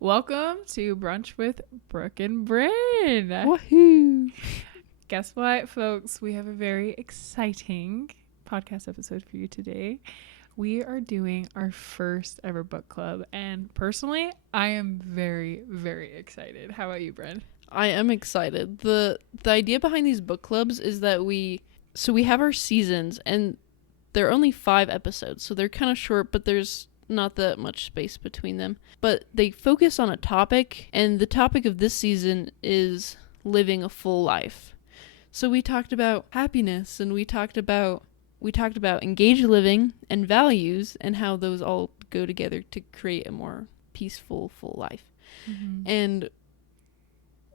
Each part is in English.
Welcome to Brunch with Brooke and Bryn. Wahoo! Guess what, folks? We have a very exciting podcast episode for you today. We are doing our first ever book club, and personally, I am very, very excited. How about you, Bryn? I am excited. The idea behind these book clubs is that we have our seasons, and they're only 5 episodes, so they're kind of short, but there's not that much space between them. But they focus on a topic, and the topic of this season is living a full life. So we talked about happiness, and we talked about engaged living and values, and how those all go together to create a more peaceful, full life. Mm-hmm. And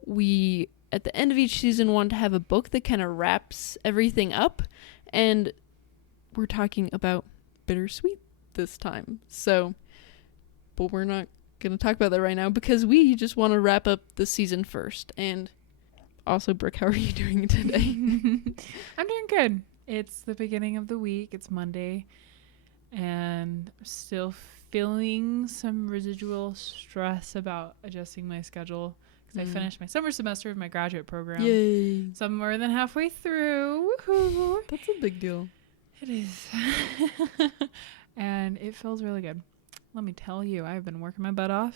we, at the end of each season, want to have a book that kind of wraps everything up, and we're talking about Bittersweet this time. So, but we're not going to talk about that right now because we just want to wrap up the season first. And also, Brooke, how are you doing today? I'm doing good. It's the beginning of the week. It's Monday, and I'm still feeling some residual stress about adjusting my schedule because I finished my summer semester of my graduate program. Yay! So I'm more than halfway through. Woohoo! That's a big deal. It is. And it feels really good. Let me tell you, I've been working my butt off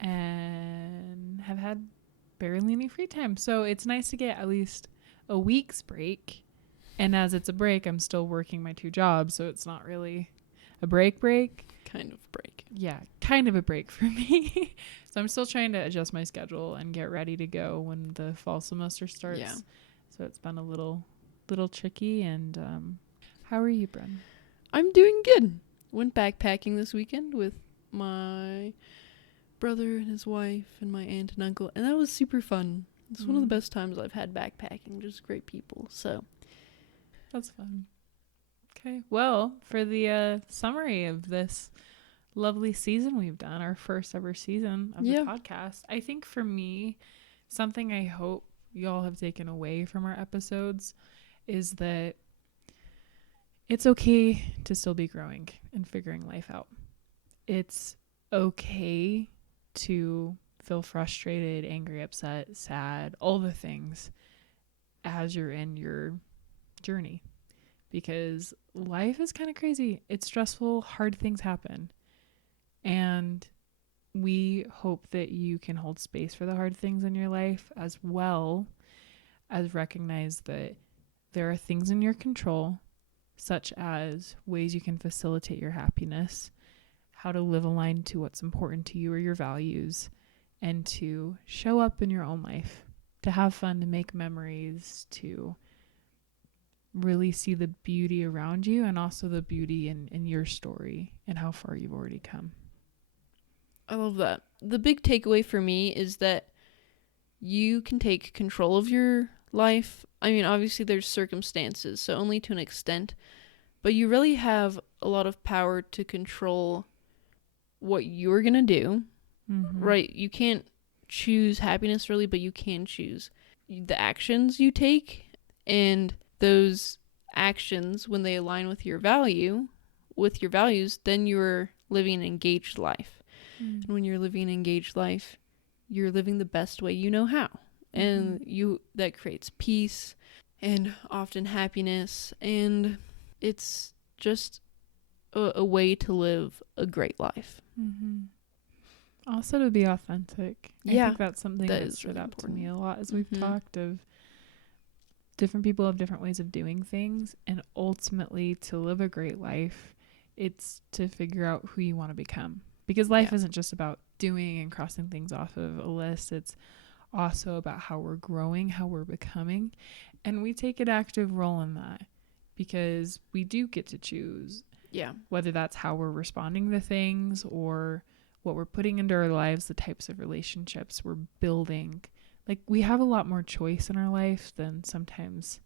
and have had barely any free time. So it's nice to get at least a week's break. And as it's a break, I'm still working my 2 jobs. So it's not really a break. Kind of break. Yeah, kind of a break for me. So I'm still trying to adjust my schedule and get ready to go when the fall semester starts. Yeah. So it's been a little tricky. And how are you, Bren? I'm doing good. Went backpacking this weekend with my brother and his wife and my aunt and uncle, and that was super fun. It's one of the best times I've had backpacking. Just great people. So that's fun. Okay. Well, for the summary of this lovely season we've done, our first ever season of the podcast, I think for me, something I hope y'all have taken away from our episodes is that it's okay to still be growing and figuring life out. It's okay to feel frustrated, angry, upset, sad, all the things as you're in your journey. Because life is kind of crazy. It's stressful, hard things happen. And we hope that you can hold space for the hard things in your life, as well as recognize that there are things in your control, such as ways you can facilitate your happiness, how to live aligned to what's important to you or your values, and to show up in your own life, to have fun, to make memories, to really see the beauty around you and also the beauty in your story and how far you've already come. I love that. The big takeaway for me is that you can take control of your life. I mean, obviously there's circumstances, so only to an extent, but you really have a lot of power to control what you're going to do, right? You can't choose happiness really, but you can choose the actions you take, and those actions, when they align with your values, then you're living an engaged life. And when you're living an engaged life, you're living the best way you know how. And that creates peace and often happiness, and it's just a way to live a great life. Also to be authentic. I think that's something that stood really out important to me a lot as we've talked of different people have different ways of doing things, and ultimately to live a great life, it's to figure out who you want to become. Because life isn't just about doing and crossing things off of a list. It's also about how we're growing, how we're becoming. And we take an active role in that because we do get to choose. Yeah. Whether that's how we're responding to things or what we're putting into our lives, the types of relationships we're building. Like, we have a lot more choice in our life than sometimes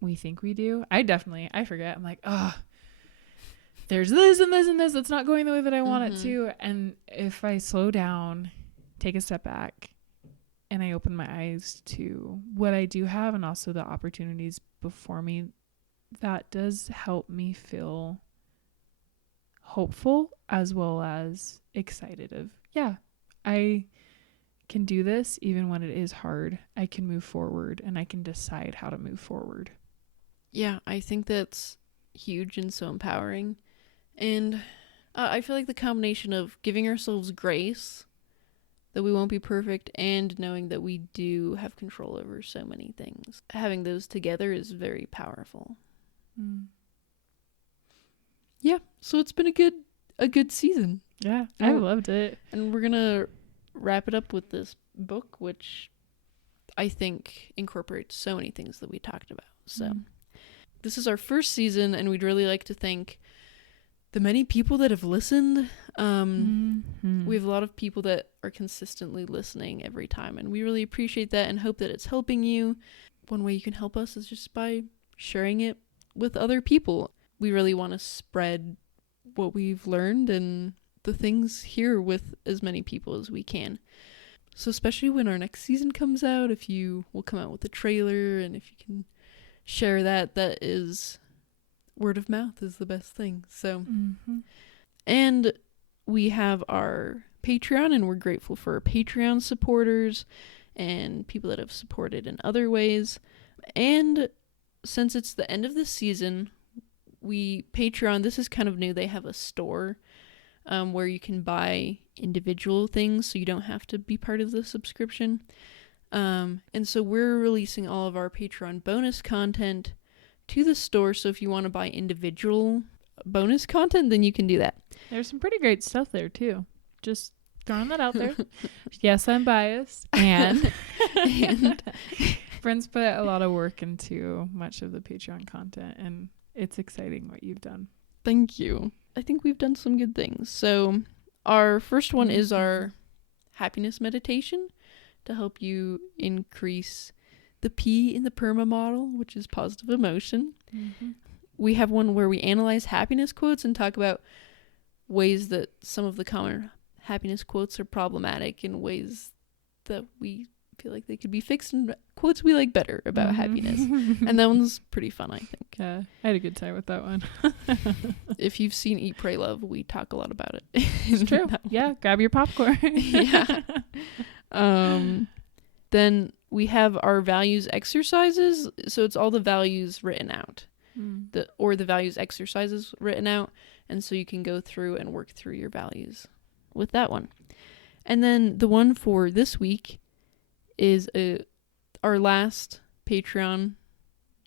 we think we do. I forget. I'm like, there's this and this and this that's not going the way that I want it to. And if I slow down, take a step back, and I open my eyes to what I do have and also the opportunities before me, that does help me feel hopeful as well as excited of, yeah, I can do this even when it is hard. I can move forward and I can decide how to move forward. Yeah, I think that's huge and so empowering. And I feel like the combination of giving ourselves grace that we won't be perfect and knowing that we do have control over so many things, having those together is very powerful. Yeah, so it's been a good season. Yeah, I loved it. And we're gonna wrap it up with this book, which I think incorporates so many things that we talked about. So this is our first season, and we'd really like to thank the many people that have listened. We have a lot of people that are consistently listening every time, and we really appreciate that and hope that it's helping you. One way you can help us is just by sharing it with other people. We really want to spread what we've learned and the things here with as many people as we can. So especially when our next season comes out, if you will come out with a trailer and if you can share that is word of mouth is the best thing. So and we have our Patreon, and we're grateful for our Patreon supporters and people that have supported in other ways. And since it's the end of the season, Patreon, this is kind of new, they have a store where you can buy individual things, so you don't have to be part of the subscription. And so we're releasing all of our Patreon bonus content to the store, so if you want to buy individual bonus content, then you can do that. There's some pretty great stuff there too. Just throwing that out there. Yes, I'm biased. And Brent's put a lot of work into much of the Patreon content, and it's exciting what you've done. Thank you. I think we've done some good things. So our first one is our happiness meditation to help you increase the P in the PERMA model, which is positive emotion. We have one where we analyze happiness quotes and talk about ways that some of the common happiness quotes are problematic in ways that we feel like they could be fixed, and quotes we like better about happiness. And that one's pretty fun, I think. Yeah, I had a good time with that one. If you've seen Eat, Pray, Love, we talk a lot about it. It's true. Yeah, grab your popcorn. Yeah. Then we have our values exercises. So it's all the values written out. The values exercises written out. And so you can go through and work through your values with that one. And then the one for this week is our last Patreon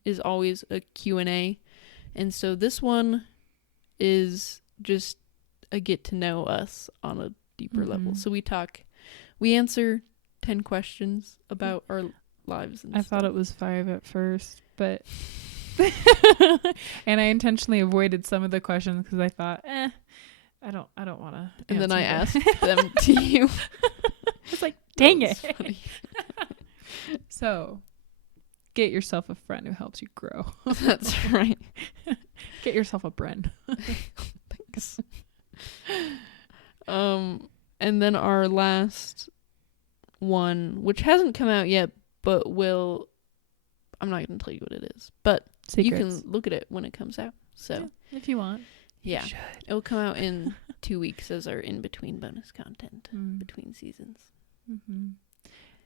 is always a Q&A. And so this one is just a get to know us on a deeper level. So we answer 10 questions about our lives and I stuff. thought it was 5 at first, but and I intentionally avoided some of the questions because I thought, I don't want to. And then I asked them to you. It's like, dang it. So, get yourself a friend who helps you grow. That's right. Get yourself a Bren. Thanks. And then our last one, which hasn't come out yet, but I'm not going to tell you what it is, but Secrets. You can look at it when it comes out. So yeah, if you want. Yeah. It'll come out in 2 weeks as our in-between bonus content between seasons.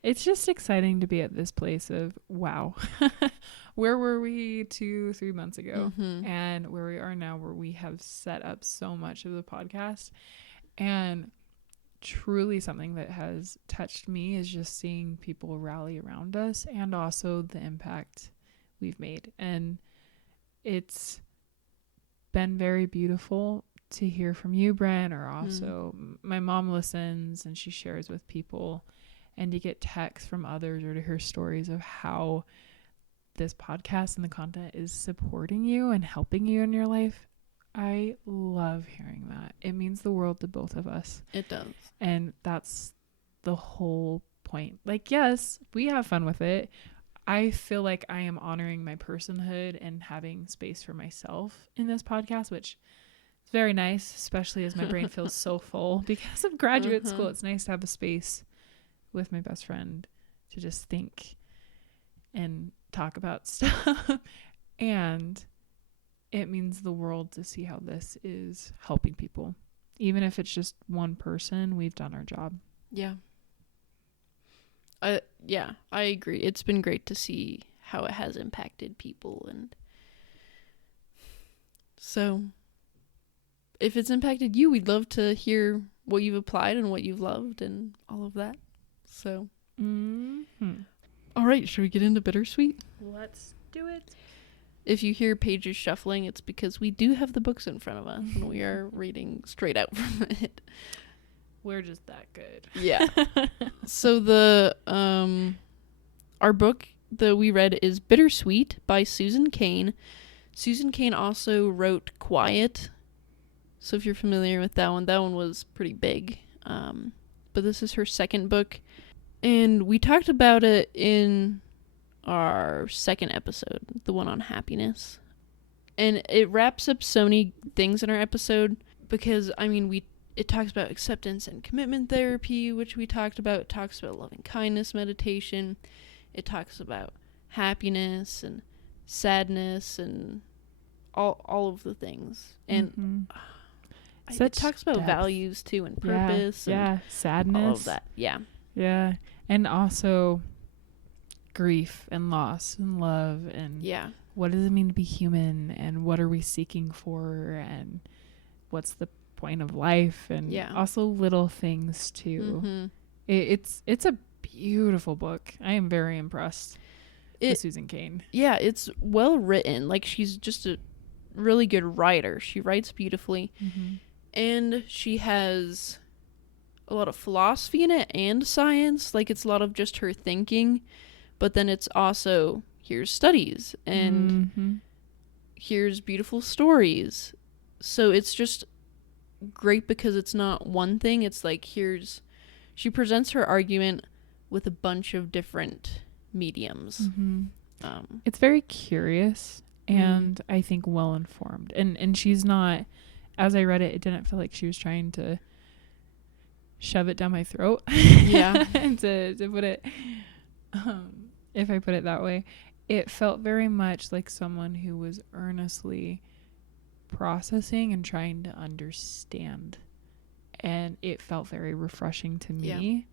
It's just exciting to be at this place of, wow, where were we 2-3 months ago? And where we are now, where we have set up so much of the podcast. And truly something that has touched me is just seeing people rally around us and also the impact we've made. And it's been very beautiful to hear from you, Brent, or also my mom listens and she shares with people, and to get texts from others or to hear stories of how this podcast and the content is supporting you and helping you in your life. I love hearing that. It means the world to both of us. It does. And that's the whole point. Like, yes, we have fun with it. I feel like I am honoring my personhood and having space for myself in this podcast, which is very nice, especially as my brain feels so full because of graduate school. It's nice to have a space with my best friend to just think and talk about stuff. And it means the world to see how this is helping people. Even if it's just one person, we've done our job. Yeah. I agree. It's been great to see how it has impacted people, and so if it's impacted you, we'd love to hear what you've applied and what you've loved and all of that. So, All right, should we get into Bittersweet? Let's do it. If you hear pages shuffling, it's because we do have the books in front of us and we are reading straight out from it. We're just that good. Yeah. So the our book that we read is Bittersweet by Susan Cain. Susan Cain also wrote Quiet. So if you're familiar with that one was pretty big. But this is her second book. And we talked about it in our second episode, the one on happiness. And it wraps up so many things in our episode because, I mean, it talks about acceptance and commitment therapy, which we talked about. It talks about loving kindness meditation. It talks about happiness and sadness and all of the things. And it talks about values too and purpose. Yeah, and sadness. All of that. Yeah. Yeah. And also grief and loss and love and what does it mean to be human and what are we seeking for and what's the point of life and also little things too. It's a beautiful book. I am very impressed with Susan Cain. Yeah, it's well written. Like, she's just a really good writer. She writes beautifully. And she has a lot of philosophy in it and science. Like, it's a lot of just her thinking, but then it's also here's studies and here's beautiful stories. So it's just great because it's not one thing. It's like she presents her argument with a bunch of different mediums. It's very curious and I think well informed. And she's not, as I read it, it didn't feel like she was trying to shove it down my throat. And to put it, if I put it that way, it felt very much like someone who was earnestly processing and trying to understand. And it felt very refreshing to me.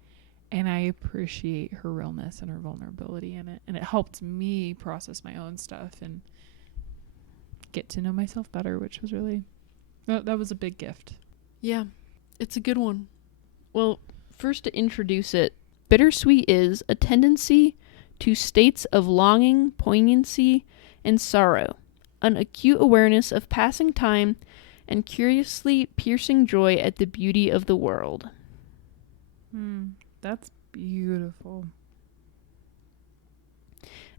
And I appreciate her realness and her vulnerability in it. And it helped me process my own stuff and get to know myself better, which was really, that was a big gift. Yeah, it's a good one. Well, first to introduce it, Bittersweet is a tendency to states of longing, poignancy, and sorrow, an acute awareness of passing time, and curiously piercing joy at the beauty of the world. That's beautiful.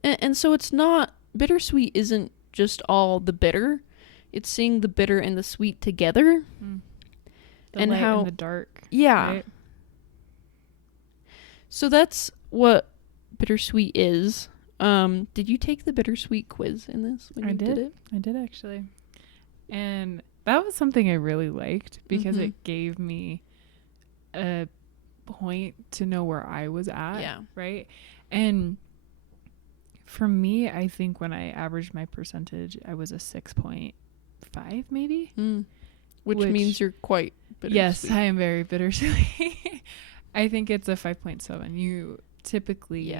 And so it's not, Bittersweet isn't just all the bitter. It's seeing the bitter and the sweet together. The and light how and the dark. Yeah. Right? So that's what Bittersweet is. Did you take the Bittersweet quiz in this when you did it? I did actually. And that was something I really liked because it gave me a point to know where I was at. Yeah. Right. And for me, I think when I averaged my percentage, I was a 6.5 maybe. Which means you're quite bittersweet. Yes, I am very bittersweet. I think it's a 5.7. You typically,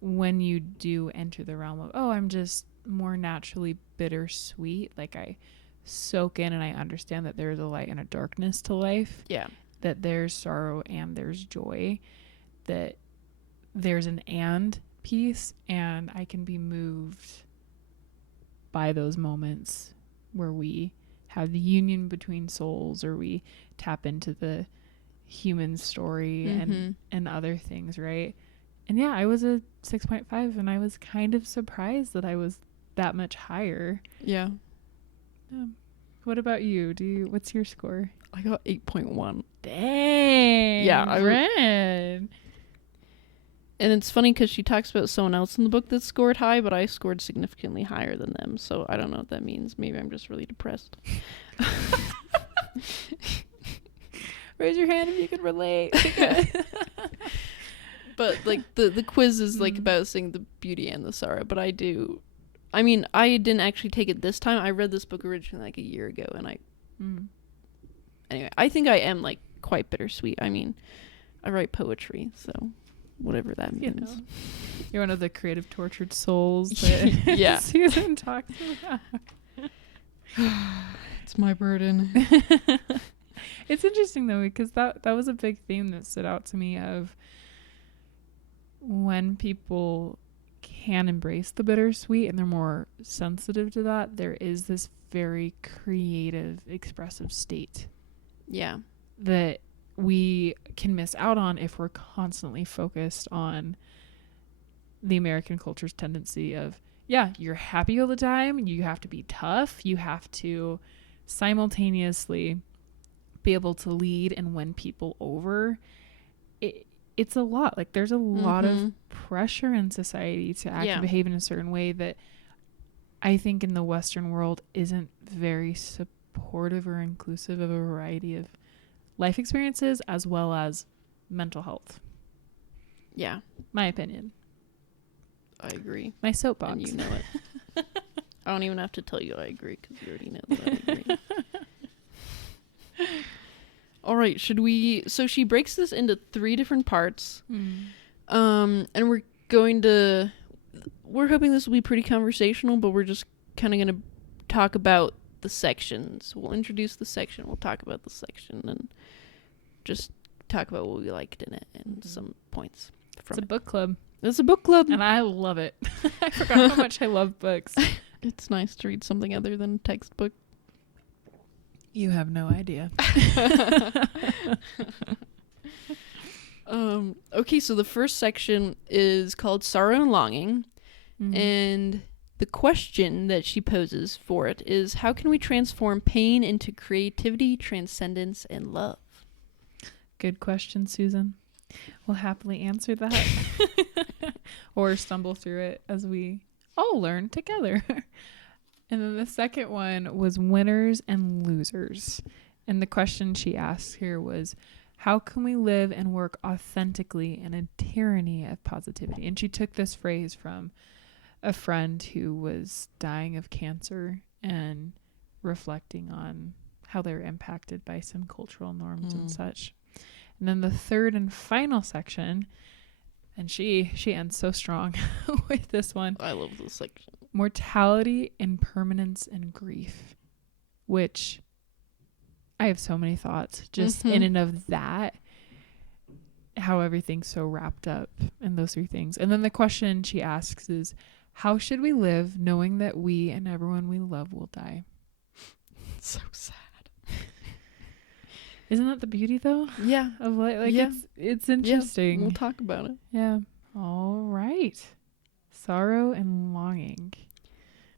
when you do enter the realm of, I'm just more naturally bittersweet, like I soak in and I understand that there's a light and a darkness to life. Yeah. That there's sorrow and there's joy. That there's an and piece, and I can be moved by those moments where we have the union between souls or we tap into the human story and other things, right? And yeah, I was a 6.5 and I was kind of surprised that I was that much higher. Yeah. What about you? What's your score? I got 8.1. Dang. Yeah, I read. And it's funny because she talks about someone else in the book that scored high, but I scored significantly higher than them. So I don't know what that means. Maybe I'm just really depressed. Raise your hand if you can relate. But like the quiz is like about seeing the beauty and the sorrow. But I do I mean, I didn't actually take it this time. I read this book originally like a year ago, and anyway, I think I am like quite bittersweet. I mean, I write poetry, so whatever that means. You know, you're one of the creative tortured souls that Yeah. Susan talks about. It's my burden. It's interesting though, because that was a big theme that stood out to me of when people can embrace the bittersweet and they're more sensitive to that, there is this very creative, expressive state. Yeah. That we can miss out on if we're constantly focused on the American culture's tendency of, yeah, you're happy all the time, you have to be tough, you have to simultaneously be able to lead and win people over. It's a lot. Like, there's a lot of pressure in society to act and behave in a certain way that I think in the Western world isn't very supportive or inclusive of a variety of life experiences as well as mental health. Yeah. My opinion. I agree. My soapbox. And you know it. I don't even have to tell you I agree because you already know that I agree. All right, so she breaks this into 3 different parts. And we're hoping this will be pretty conversational, but we're just kind of going to talk about the sections. We'll introduce the section, we'll talk about the section, and just talk about what we liked in it and some points from it. It's a book club. It's a book club. And I love it. I forgot how much I love books. It's nice to read something other than a textbook. You have no idea. Okay, so the first section is called Sorrow and Longing. And the question that she poses for it is, how can we transform pain into creativity, transcendence, and love? Good question, Susan. We'll happily answer that. Or stumble through it as we all learn together. And then the second one was winners and losers. And the question she asked here was, how can we live and work authentically in a tyranny of positivity? And she took this phrase from a friend who was dying of cancer and reflecting on how they were impacted by some cultural norms and such. And then the third and final section, and she ends so strong with this one. I love this section. Mortality, impermanence, and grief, which I have so many thoughts just in and of that, how everything's so wrapped up in those 3 things. And then the question she asks is, how should we live knowing that we and everyone we love will die? It's so sad. Isn't that the beauty though? Yeah. Of like it's interesting. Yeah, we'll talk about it. Yeah. All right. Sorrow and longing.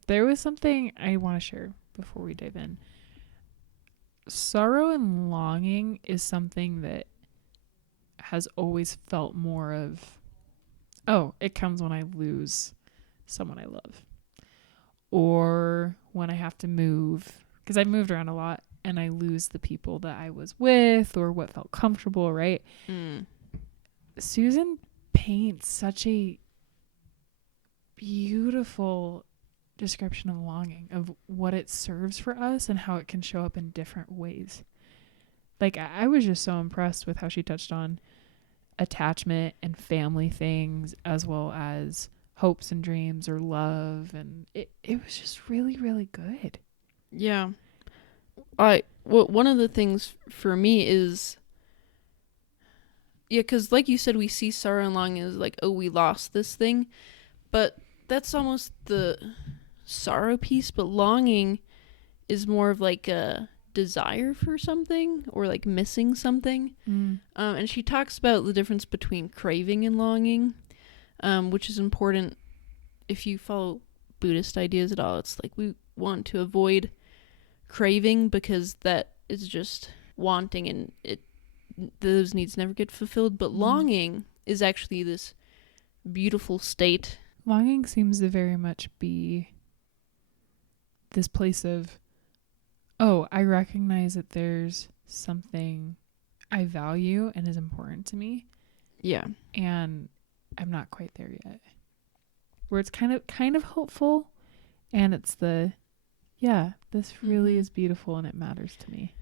There was something I want to share before we dive in. Sorrow and longing is something that has always felt more of, oh, it comes when I lose someone I love. Or when I have to move, because I've moved around a lot and I lose the people that I was with or what felt comfortable, right? Susan paints such a beautiful description of longing, of what it serves for us and how it can show up in different ways. Like, I was just so impressed with how she touched on attachment and family things as well as hopes and dreams or love, and it was just really, really good. Yeah. One of the things for me is, because like you said, we see sorrow and longing as like, oh, we lost this thing, but that's almost the sorrow piece. But longing is more of like a desire for something or like missing something. And she talks about the difference between craving and longing, which is important if you follow Buddhist ideas at all. It's like we want to avoid craving because that is just wanting and those needs never get fulfilled. But longing is actually this beautiful state. Longing seems to very much be this place of, oh, I recognize that there's something I value and is important to me. Yeah. And I'm not quite there yet. Where it's kind of hopeful And it's this really is beautiful and it matters to me.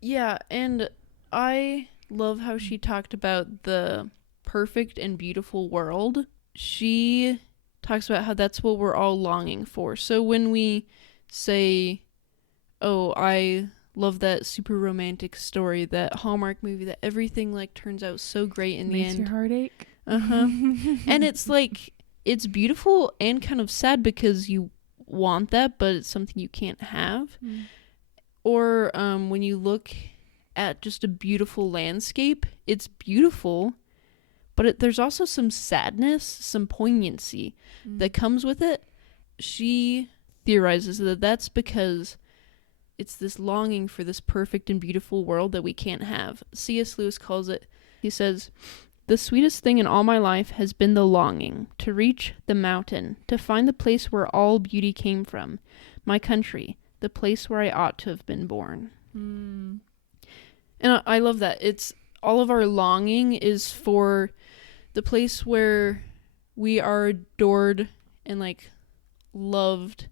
Yeah, and I love how she talked about the perfect and beautiful world. She talks about how that's what we're all longing for. So when we say, oh, I love that super romantic story, that Hallmark movie, that everything like turns out so great in the end. Makes your heart ache. And it's like, it's beautiful and kind of sad because you want that, but it's something you can't have. Or when you look at just a beautiful landscape, it's beautiful, but there's also some sadness, some poignancy that comes with it. She theorizes that that's because it's this longing for this perfect and beautiful world that we can't have. C.S. Lewis calls it, he says, "The sweetest thing in all my life has been the longing to reach the mountain, to find the place where all beauty came from, my country, the place where I ought to have been born." And I love that. It's all of our longing is for the place where we are adored and like loved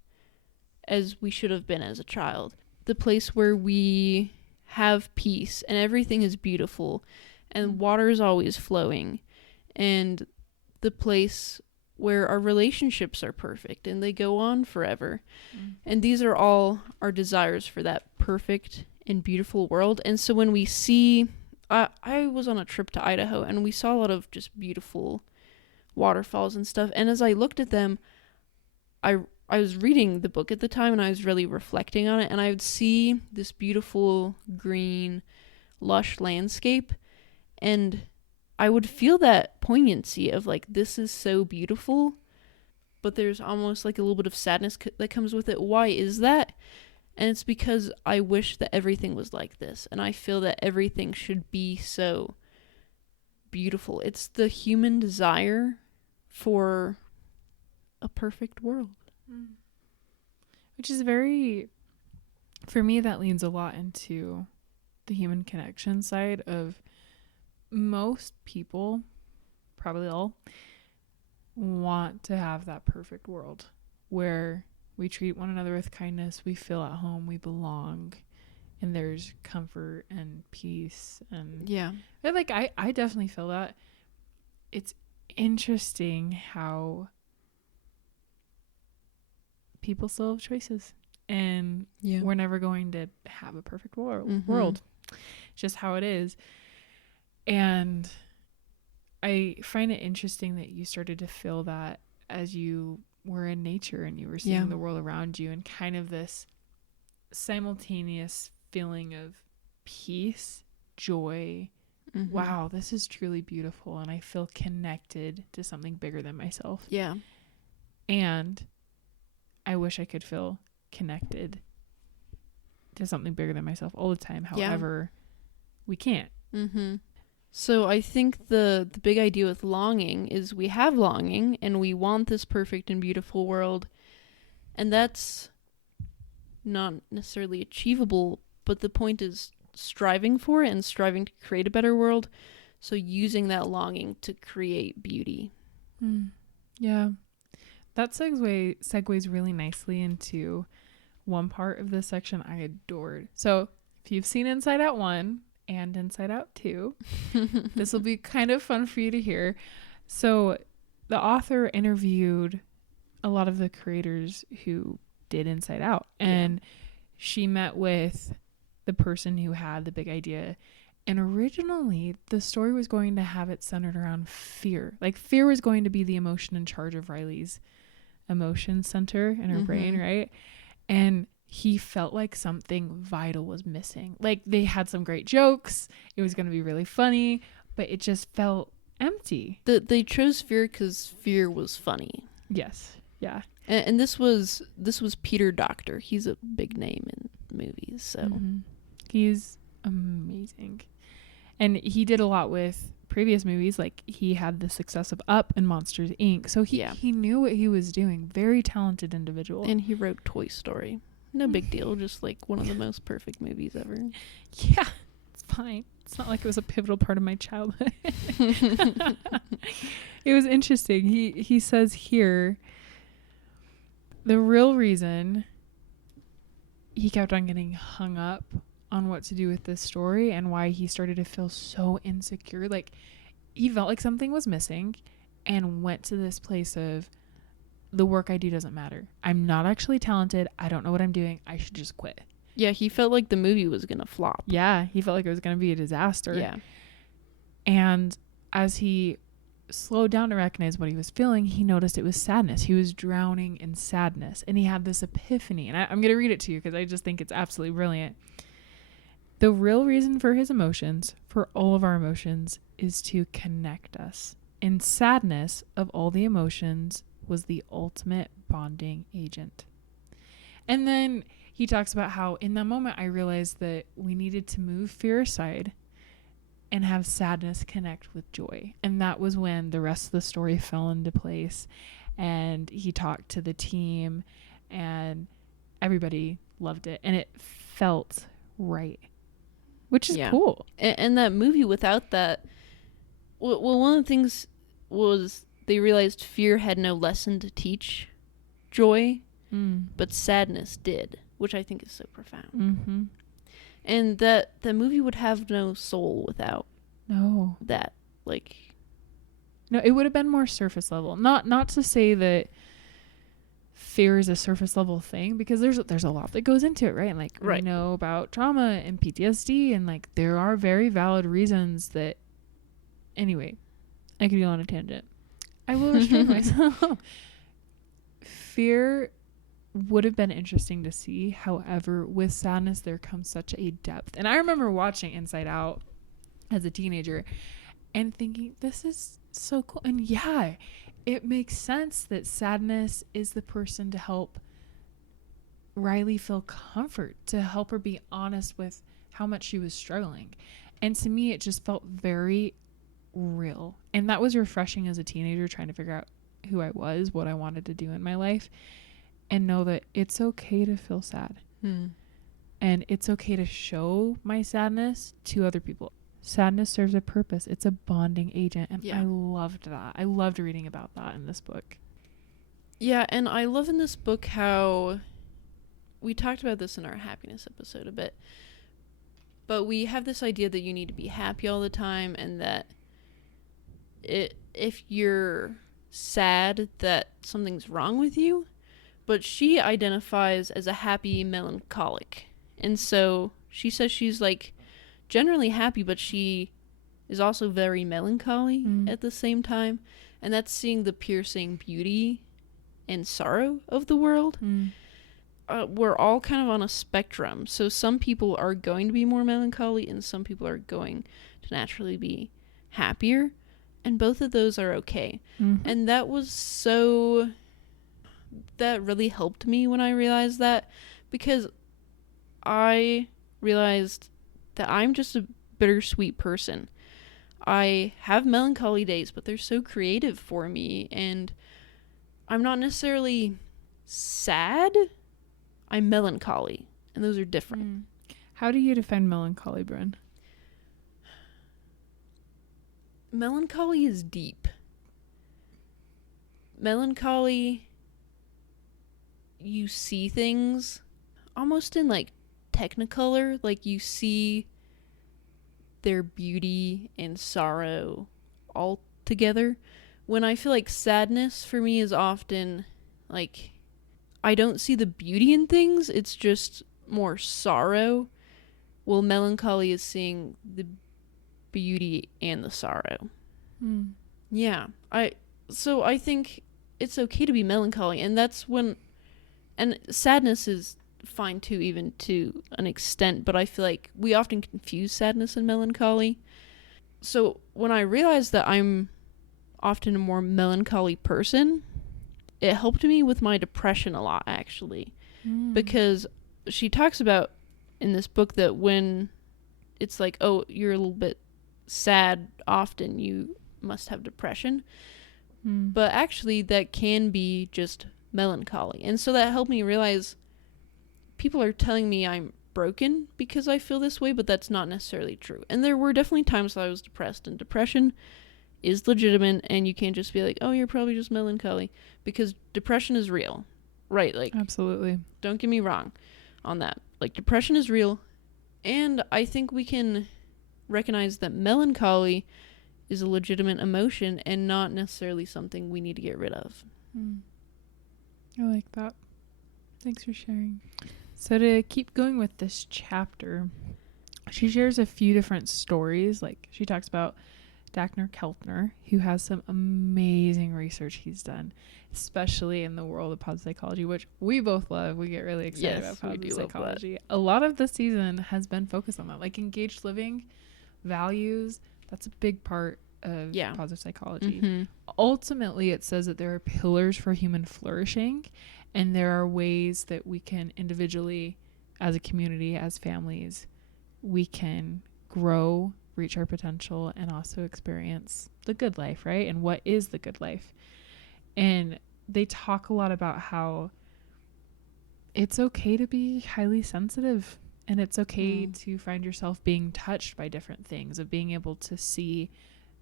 as we should have been as a child. The place where we have peace and everything is beautiful and water is always flowing, and the place where our relationships are perfect and they go on forever. And these are all our desires for that perfect and beautiful world. And so when we see, I was on a trip to Idaho and we saw a lot of just beautiful waterfalls and stuff. And as I looked at them, I was reading the book at the time and I was really reflecting on it, and I would see this beautiful green lush landscape and I would feel that poignancy of like, this is so beautiful, but there's almost like a little bit of sadness that comes with it. Why is that? And it's because I wish that everything was like this, and I feel that everything should be so beautiful. It's the human desire for a perfect world. Which is very, for me, that leans a lot into the human connection side of most people, probably all, want to have that perfect world where we treat one another with kindness, we feel at home, we belong, and there's comfort and peace. And yeah, like I definitely feel that. It's interesting how people still have choices, and we're never going to have a perfect world. It's just how it is. And I find it interesting that you started to feel that as you were in nature and you were seeing the world around you, and kind of this simultaneous feeling of peace, joy. Wow, this is truly beautiful, and I feel connected to something bigger than myself. Yeah. And I wish I could feel connected to something bigger than myself all the time. However, we can't. So I think the big idea with longing is we have longing and we want this perfect and beautiful world, and that's not necessarily achievable, but the point is striving for it and striving to create a better world. So using that longing to create beauty. Yeah. That segues really nicely into one part of this section I adored. So if you've seen Inside Out 1 and Inside Out 2, this will be kind of fun for you to hear. So the author interviewed a lot of the creators who did Inside Out, and she met with the person who had the big idea. And originally the story was going to have it centered around fear. Like fear was going to be the emotion in charge of Riley's emotion center in her brain, right? And he felt like something vital was missing. Like they had some great jokes, it was going to be really funny, but it just felt empty. They chose fear because fear was funny. Yes. Yeah. And this was Peter Docter. He's a big name in movies, so he's amazing. And he did a lot with previous movies. Like he had the success of Up and Monsters Inc. So he knew what he was doing. Very talented individual. And he wrote Toy Story. No big deal. Just like one of the most perfect movies ever. Yeah, it's fine. It's not like it was a pivotal part of my childhood. It was interesting. He says here, the real reason he kept on getting hung up on what to do with this story and why he started to feel so insecure, like he felt like something was missing and went to this place of, the work I do doesn't matter. I'm not actually talented. I don't know what I'm doing. I should just quit. Yeah, he felt like the movie was going to flop. Yeah, he felt like it was going to be a disaster. Yeah. And as he slowed down to recognize what he was feeling, he noticed it was sadness. He was drowning in sadness. And he had this epiphany. And I'm going to read it to you because I just think it's absolutely brilliant. The real reason for his emotions, for all of our emotions, is to connect us. And sadness, of all the emotions, was the ultimate bonding agent. And then he talks about how in that moment I realized that we needed to move fear aside and have sadness connect with joy. And that was when the rest of the story fell into place, and he talked to the team and everybody loved it and it felt right, which is cool. And that movie, without that, well, one of the things was they realized fear had no lesson to teach joy, but sadness did, which I think is so profound. Mm-hmm. And that the movie would have no soul without that. Like, no, it would have been more surface level. Not to say that fear is a surface level thing, because there's a lot that goes into it, right? And like, we know about trauma and PTSD, and like there are very valid reasons that. Anyway, I could go on a tangent. I will restrain myself. Fear would have been interesting to see. However, with sadness, there comes such a depth. And I remember watching Inside Out as a teenager and thinking, this is so cool. And yeah, it makes sense that sadness is the person to help Riley feel comfort, to help her be honest with how much she was struggling. And to me, it just felt very real. And that was refreshing as a teenager, trying to figure out who I was, what I wanted to do in my life, and know that it's okay to feel sad. And it's okay to show my sadness to other people. Sadness serves a purpose. It's a bonding agent. And I loved that. I loved reading about that in this book. Yeah, and I love in this book how we talked about this in our happiness episode a bit, but we have this idea that you need to be happy all the time, and that if you're sad that something's wrong with you. But she identifies as a happy melancholic, and so she says she's like generally happy, but she is also very melancholy at the same time, and that's seeing the piercing beauty and sorrow of the world. We're all kind of on a spectrum, so some people are going to be more melancholy and some people are going to naturally be happier, and both of those are okay. And that really helped me when I realized that, because I realized that I'm just a bittersweet person. I have melancholy days, but they're so creative for me, and I'm not necessarily sad. I'm melancholy, and those are different. How do you define melancholy, Bryn? Melancholy is deep. Melancholy, you see things almost in like technicolor, like you see their beauty and sorrow all together. When I feel like sadness for me is often like I don't see the beauty in things, it's just more sorrow. Well, melancholy is seeing the beauty and the sorrow. Yeah. So I think it's okay to be melancholy, and that's when, and sadness is fine too, even to an extent, but I feel like we often confuse sadness and melancholy. So when I realized that I'm often a more melancholy person, it helped me with my depression a lot, actually, because she talks about in this book that when it's like, oh, you're a little bit sad often, you must have depression. But actually that can be just melancholy. And so that helped me realize people are telling me I'm broken because I feel this way, but that's not necessarily true. And there were definitely times that I was depressed, and depression is legitimate, and you can't just be like, oh, you're probably just melancholy, because depression is real. right. Like, absolutely. don't get me wrong on that. Like, depression is real. And I think we can recognize that melancholy is a legitimate emotion and not necessarily something we need to get rid of. I like that. Thanks for sharing. So to keep going with this chapter, she shares a few different stories. Like, she talks about Dagner Keltner, who has some amazing research he's done, especially in the world of positive psychology, which we both love. We get really excited about positive psychology. A lot of the season has been focused on that, like engaged living, values. That's a big part of positive psychology. Ultimately, it says that there are pillars for human flourishing, and there are ways that we can individually, as a community, as families, we can grow, reach our potential, and also experience the good life, right? And what is the good life? And they talk a lot about how it's okay to be highly sensitive, and it's okay to find yourself being touched by different things, of being able to see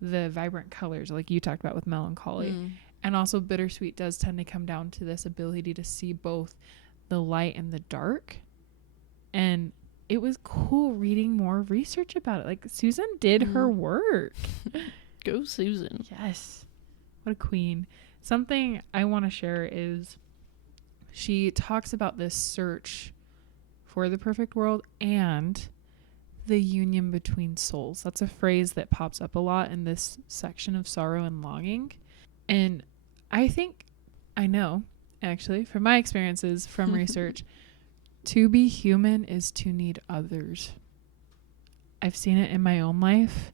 the vibrant colors like you talked about with melancholy. And also Bittersweet does tend to come down to this ability to see both the light and the dark. And it was cool reading more research about it. Like, Susan did her work. Go Susan. Yes. What a queen. Something I want to share is she talks about this search for the perfect world and the union between souls. That's a phrase that pops up a lot in this section of sorrow and longing. And I know, actually, from my experiences from research, to be human is to need others. I've seen it in my own life,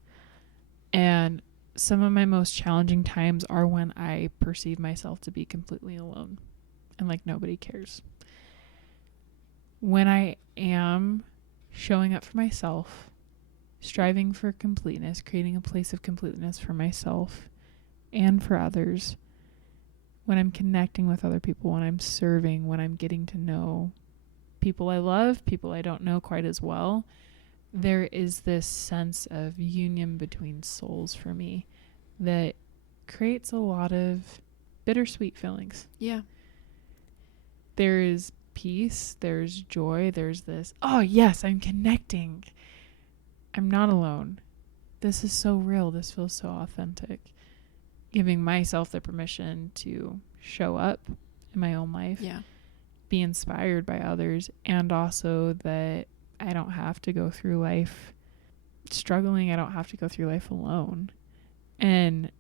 and some of my most challenging times are when I perceive myself to be completely alone and like nobody cares. When I am showing up for myself, striving for completeness, creating a place of completeness for myself and for others, when I'm connecting with other people, when I'm serving, when I'm getting to know people I love, people I don't know quite as well, there is this sense of union between souls for me that creates a lot of bittersweet feelings. Yeah. There is peace, there's joy, there's this, oh yes, I'm connecting. I'm not alone. This is so real. This feels so authentic. Giving myself the permission to show up in my own life. Yeah. Be inspired by others, and also that I don't have to go through life struggling. I don't have to go through life alone. And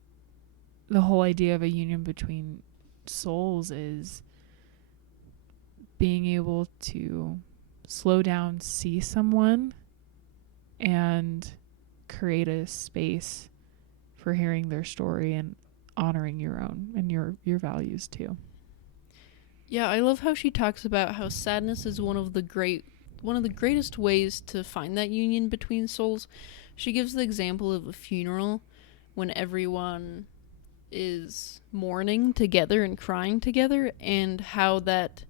the whole idea of a union between souls is being able to slow down, see someone, and create a space for hearing their story and honoring your own and your values too. Yeah, I love how she talks about how sadness is one of the greatest ways to find that union between souls. She gives the example of a funeral when everyone is mourning together and crying together, and how that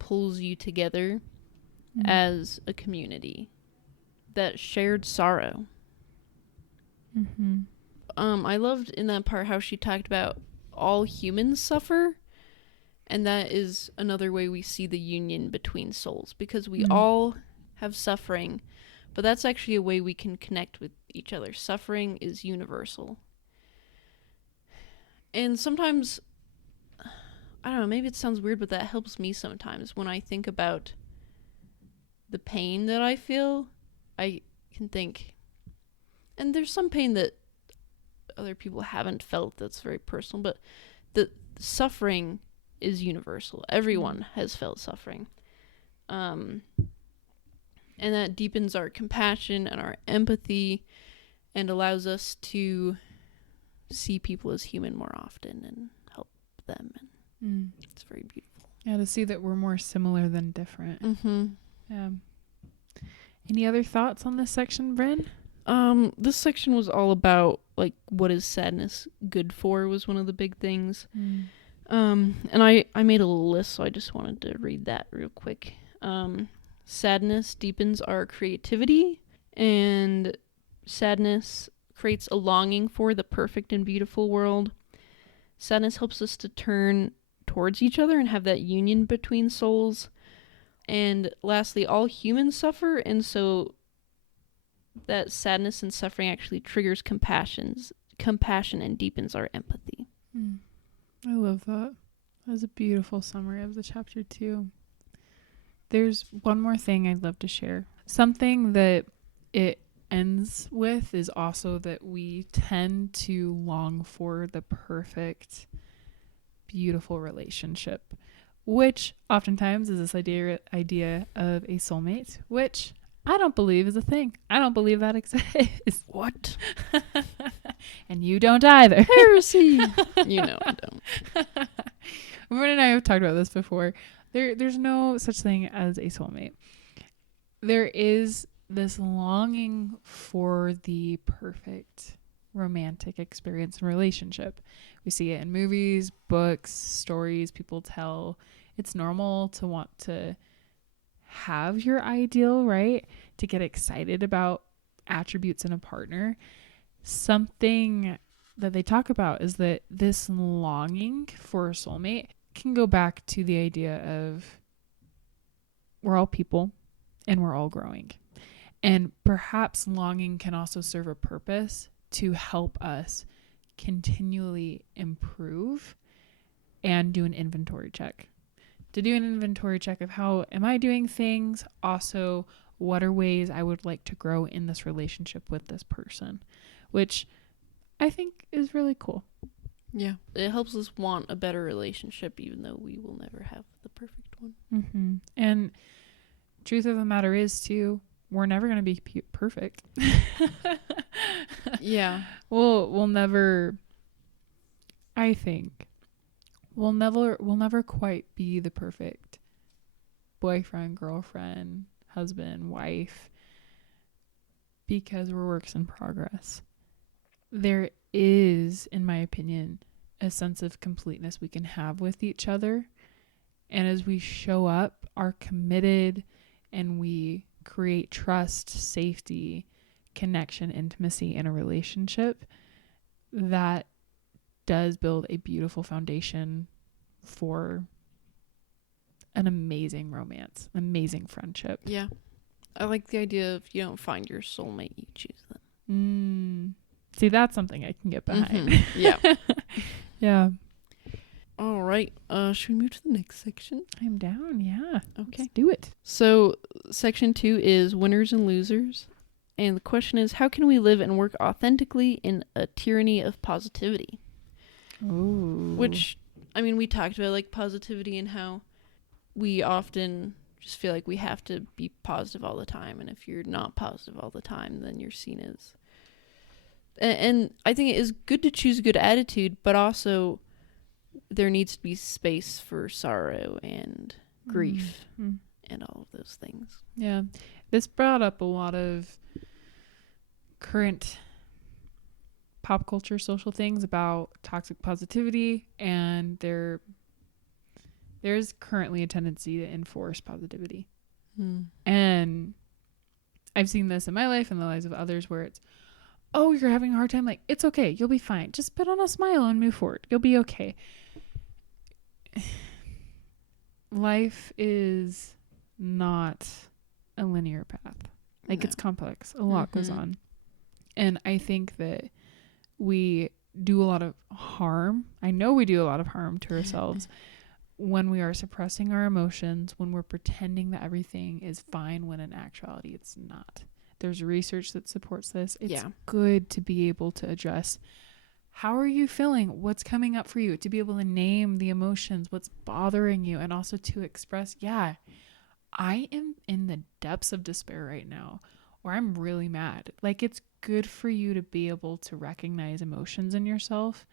pulls you together as a community. That shared sorrow. I loved in that part how she talked about all humans suffer. And that is another way we see the union between souls, because we all have suffering, but that's actually a way we can connect with each other. Suffering is universal. And sometimes, I don't know, maybe it sounds weird, but that helps me sometimes when I think about the pain that I feel. I can think, and there's some pain that other people haven't felt that's very personal, but the suffering is universal. Everyone has felt suffering. And that deepens our compassion and our empathy and allows us to see people as human more often and help them. And it's very beautiful. Yeah, to see that we're more similar than different. Yeah. Any other thoughts on this section, Bryn? This section was all about, like, what is sadness good for was one of the big things. And I made a little list, so I just wanted to read that real quick. Sadness deepens our creativity, and sadness creates a longing for the perfect and beautiful world. Sadness helps us to turn towards each other and have that union between souls. And lastly, all humans suffer, and so that sadness and suffering actually triggers compassion and deepens our empathy. I love that. That was a beautiful summary of the chapter 2. There's one more thing I'd love to share. Something that it ends with is also that we tend to long for the perfect, beautiful relationship, which oftentimes is this idea of a soulmate, which I don't believe is a thing. I don't believe that exists. What? And you don't either. Heresy. You know I don't. Lauren and I have talked about this before. There's no such thing as a soulmate. There is this longing for the perfect romantic experience and relationship. We see it in movies, books, stories people tell. It's normal to want to have your ideal, right? To get excited about attributes in a partner. Something that they talk about is that this longing for a soulmate can go back to the idea of we're all people and we're all growing. And perhaps longing can also serve a purpose to help us continually improve and do an inventory check. To do an inventory check of how am I doing things? Also, what are ways I would like to grow in this relationship with this person? Which I think is really cool. Yeah. It helps us want a better relationship even though we will never have the perfect one. Mm-hmm. And truth of the matter is, too, we're never going to be perfect. Yeah. We'll never, I think, we'll never quite be the perfect boyfriend, girlfriend, husband, wife, because we're works in progress. There is, in my opinion, a sense of completeness we can have with each other. And as we show up, are committed, and we create trust, safety, connection, intimacy in a relationship, that does build a beautiful foundation for an amazing romance, amazing friendship. Yeah. I like the idea of you don't find your soulmate, you choose them. See, that's something I can get behind. Mm-hmm. Yeah. Yeah. All right. Should we move to the next section? I'm down. Yeah. Okay. Let's do it. So, section 2 is winners and losers. And the question is, how can we live and work authentically in a tyranny of positivity? Ooh. Which, I mean, we talked about like positivity and how we often just feel like we have to be positive all the time. And if you're not positive all the time, then you're seen as... And I think it is good to choose a good attitude, but also there needs to be space for sorrow and grief and all of those things. Yeah. This brought up a lot of current pop culture social things about toxic positivity, and there's currently a tendency to enforce positivity. And I've seen this in my life and the lives of others where it's, oh, you're having a hard time, like, it's okay, you'll be fine, just put on a smile and move forward, you'll be okay. Life is not a linear path. Like, it's complex. A lot goes on. And I think that we do a lot of harm. I know we do a lot of harm to ourselves when we are suppressing our emotions, when we're pretending that everything is fine when in actuality it's not. There's research that supports this. It's good to be able to address, how are you feeling? What's coming up for you? To be able to name the emotions, what's bothering you, and also to express, I am in the depths of despair right now, or I'm really mad. Like, it's good for you to be able to recognize emotions in yourself,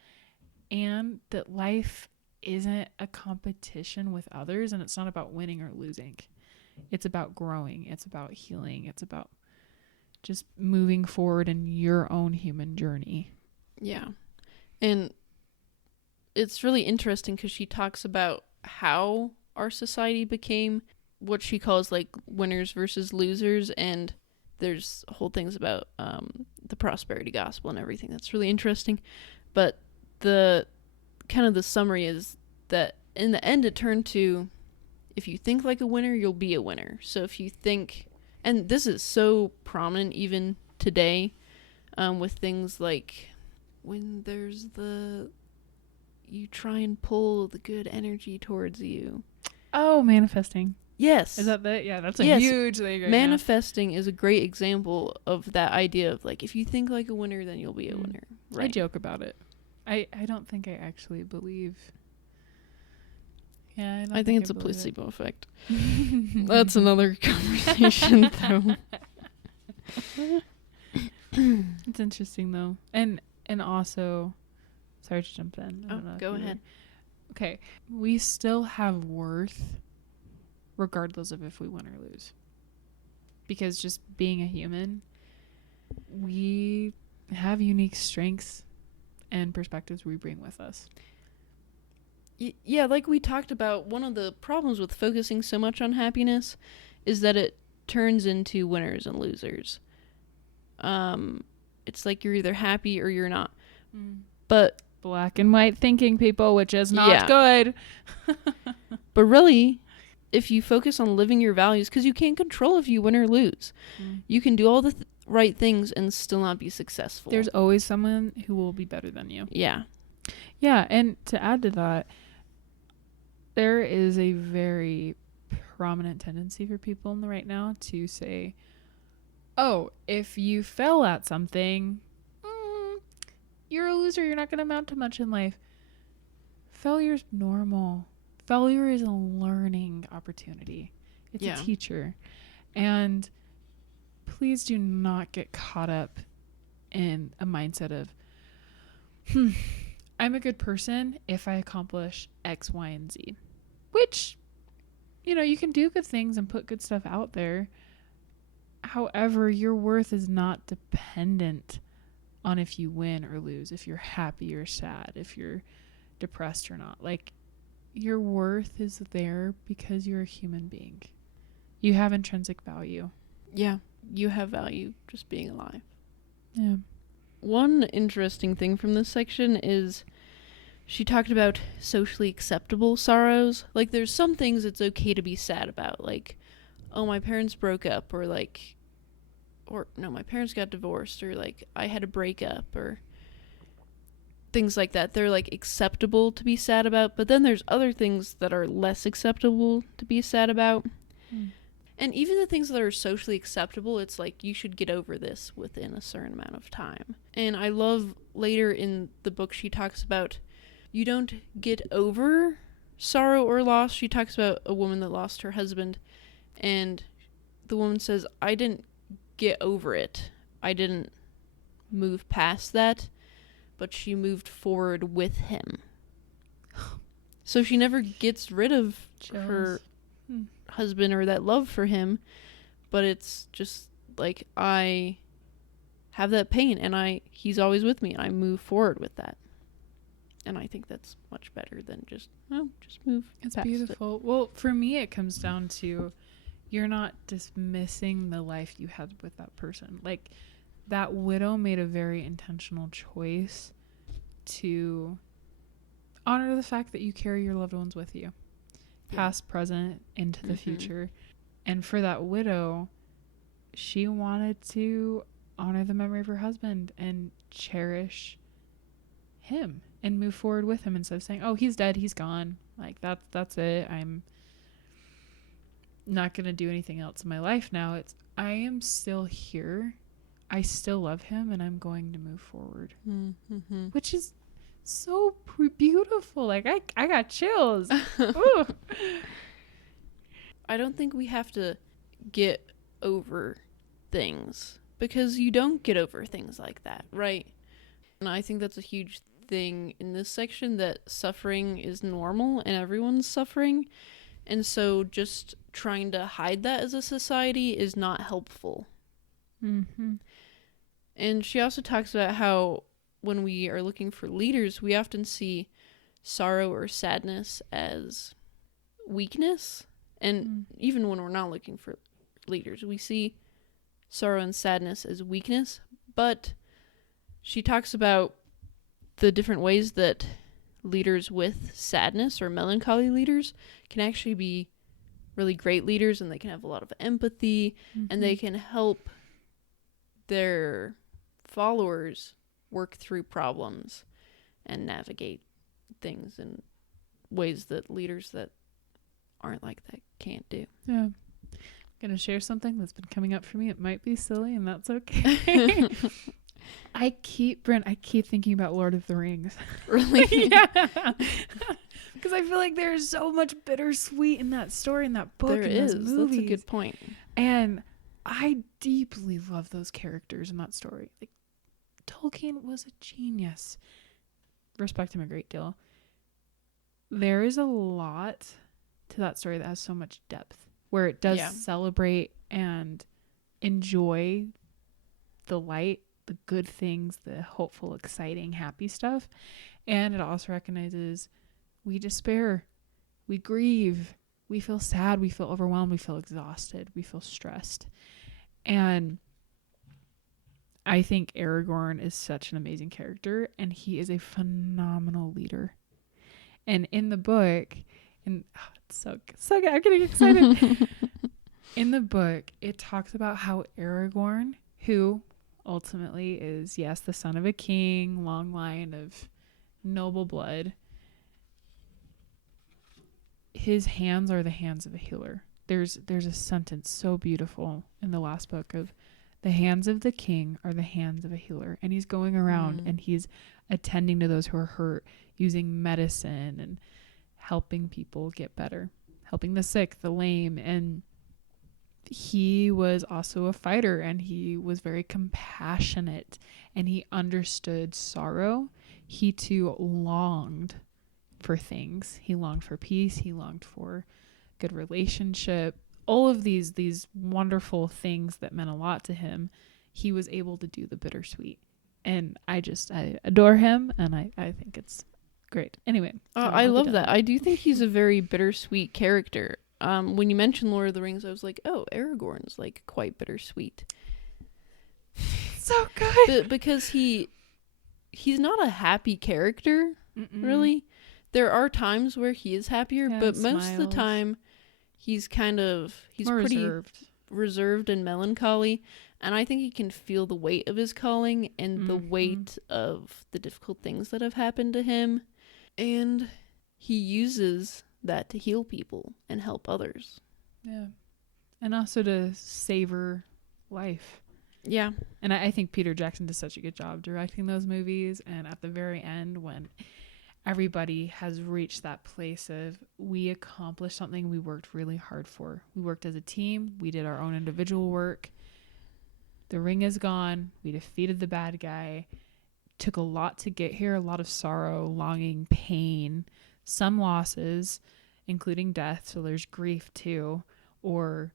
and that life isn't a competition with others, and it's not about winning or losing. It's about growing. It's about healing. It's about just moving forward in your own human journey. Yeah. And it's really interesting because she talks about how our society became what she calls like winners versus losers, and there's whole things about the prosperity gospel and everything that's really interesting. But the kind of the summary is that in the end, it turned to, if you think like a winner, you'll be a winner. So if you think, and this is so prominent even today, with things like when you try and pull the good energy towards you. Oh, manifesting. Yes. Is that the? Yeah, that's a huge thing right Manifesting is a great example of that idea of like, if you think like a winner, then you'll be a winner. Right. I joke about it. I don't think I actually believe. Yeah, I think it's a placebo effect. That's another conversation, though. It's interesting though, and also, sorry to jump in. Go ahead. Okay, we still have worth, regardless of if we win or lose, because just being a human, we have unique strengths and perspectives we bring with us. Yeah, like we talked about, one of the problems with focusing so much on happiness is that it turns into winners and losers. It's like you're either happy or you're not. But black and white thinking, people, which is not good. But really, if you focus on living your values, because you can't control if you win or lose. You can do all the right things and still not be successful. There's always someone who will be better than you. Yeah. Yeah, and to add to that, there is a very prominent tendency for people in the right now to say, oh, if you fail at something, you're a loser. You're not going to amount to much in life. Failure's normal. Failure is a learning opportunity. It's a teacher. And please do not get caught up in a mindset of, I'm a good person if I accomplish X, Y, and Z. Which, you can do good things and put good stuff out there. However, your worth is not dependent on if you win or lose, if you're happy or sad, if you're depressed or not. Like, your worth is there because you're a human being. You have intrinsic value. Yeah, you have value just being alive. Yeah. One interesting thing from this section is she talked about socially acceptable sorrows. Like, there's some things it's okay to be sad about. Like, oh, my parents broke up, or no, my parents got divorced, or like, I had a breakup, or things like that. They're like acceptable to be sad about, but then there's other things that are less acceptable to be sad about. And even the things that are socially acceptable, it's like, you should get over this within a certain amount of time. And I love later in the book, she talks about, you don't get over sorrow or loss. She talks about a woman that lost her husband, and the woman says, I didn't get over it. I didn't move past that, but she moved forward with him. So she never gets rid of her husband or that love for him, but it's just like, I have that pain and he's always with me, and I move forward with that. And I think that's much better than just move. It's beautiful. Well, for me, it comes down to, you're not dismissing the life you had with that person. Like, that widow made a very intentional choice to honor the fact that you carry your loved ones with you, past, present, into the future. And for that widow, she wanted to honor the memory of her husband and cherish him and move forward with him, instead of saying, oh, he's dead, he's gone, like that's it, I'm not gonna do anything else in my life now. It's, I am still here, I still love him, and I'm going to move forward. Which is so beautiful. Like, I got chills. Ooh. I don't think we have to get over things, because you don't get over things like that, right? And I think that's a huge thing in this section, that suffering is normal and everyone's suffering. And so just trying to hide that as a society is not helpful. And she also talks about how when we are looking for leaders, we often see sorrow or sadness as weakness. And even when we're not looking for leaders, we see sorrow and sadness as weakness. But she talks about the different ways that leaders with sadness or melancholy leaders can actually be really great leaders, and they can have a lot of empathy, and they can help their followers work through problems and navigate things in ways that leaders that aren't like that can't do. Yeah. I'm going to share something that's been coming up for me. It might be silly, and that's okay. I keep thinking about Lord of the Rings. Really? Yeah. Because I feel like there's so much bittersweet in that story, in that book, in those movies. That's a good point. And I deeply love those characters in that story. Like, Tolkien was a genius. Respect him a great deal. There is a lot to that story that has so much depth, where it does celebrate and enjoy the light, the good things, the hopeful, exciting, happy stuff. And it also recognizes we despair, we grieve, we feel sad, we feel overwhelmed, we feel exhausted, we feel stressed. And I think Aragorn is such an amazing character, and he is a phenomenal leader. And in the book, it's so good, I'm getting excited. In the book, it talks about how Aragorn, who ultimately is, yes, the son of a king, long line of noble blood, his hands are the hands of a healer. There's a sentence so beautiful in the last book of, the hands of the king are the hands of a healer. And he's going around and he's attending to those who are hurt, using medicine and helping people get better, helping the sick, the lame. And he was also a fighter, and he was very compassionate, and he understood sorrow. He too longed for things. He longed for peace. He longed for good relationship. All of these wonderful things that meant a lot to him, he was able to do the bittersweet. And I adore him, and I think it's great. Anyway. I love that. I do think he's a very bittersweet character. When you mentioned Lord of the Rings, I was like, oh, Aragorn's like quite bittersweet. So good. Because he's not a happy character, really. There are times where he is happier, but most of the time he's more pretty reserved and melancholy. And I think he can feel the weight of his calling and the weight of the difficult things that have happened to him. And he uses that to heal people and help others. Yeah. And also to savor life. Yeah. And I think Peter Jackson does such a good job directing those movies. And at the very end, when everybody has reached that place of, we accomplished something we worked really hard for. We worked as a team. We did our own individual work. The ring is gone. We defeated the bad guy. Took a lot to get here. A lot of sorrow, longing, pain, some losses, including death. So there's grief too, or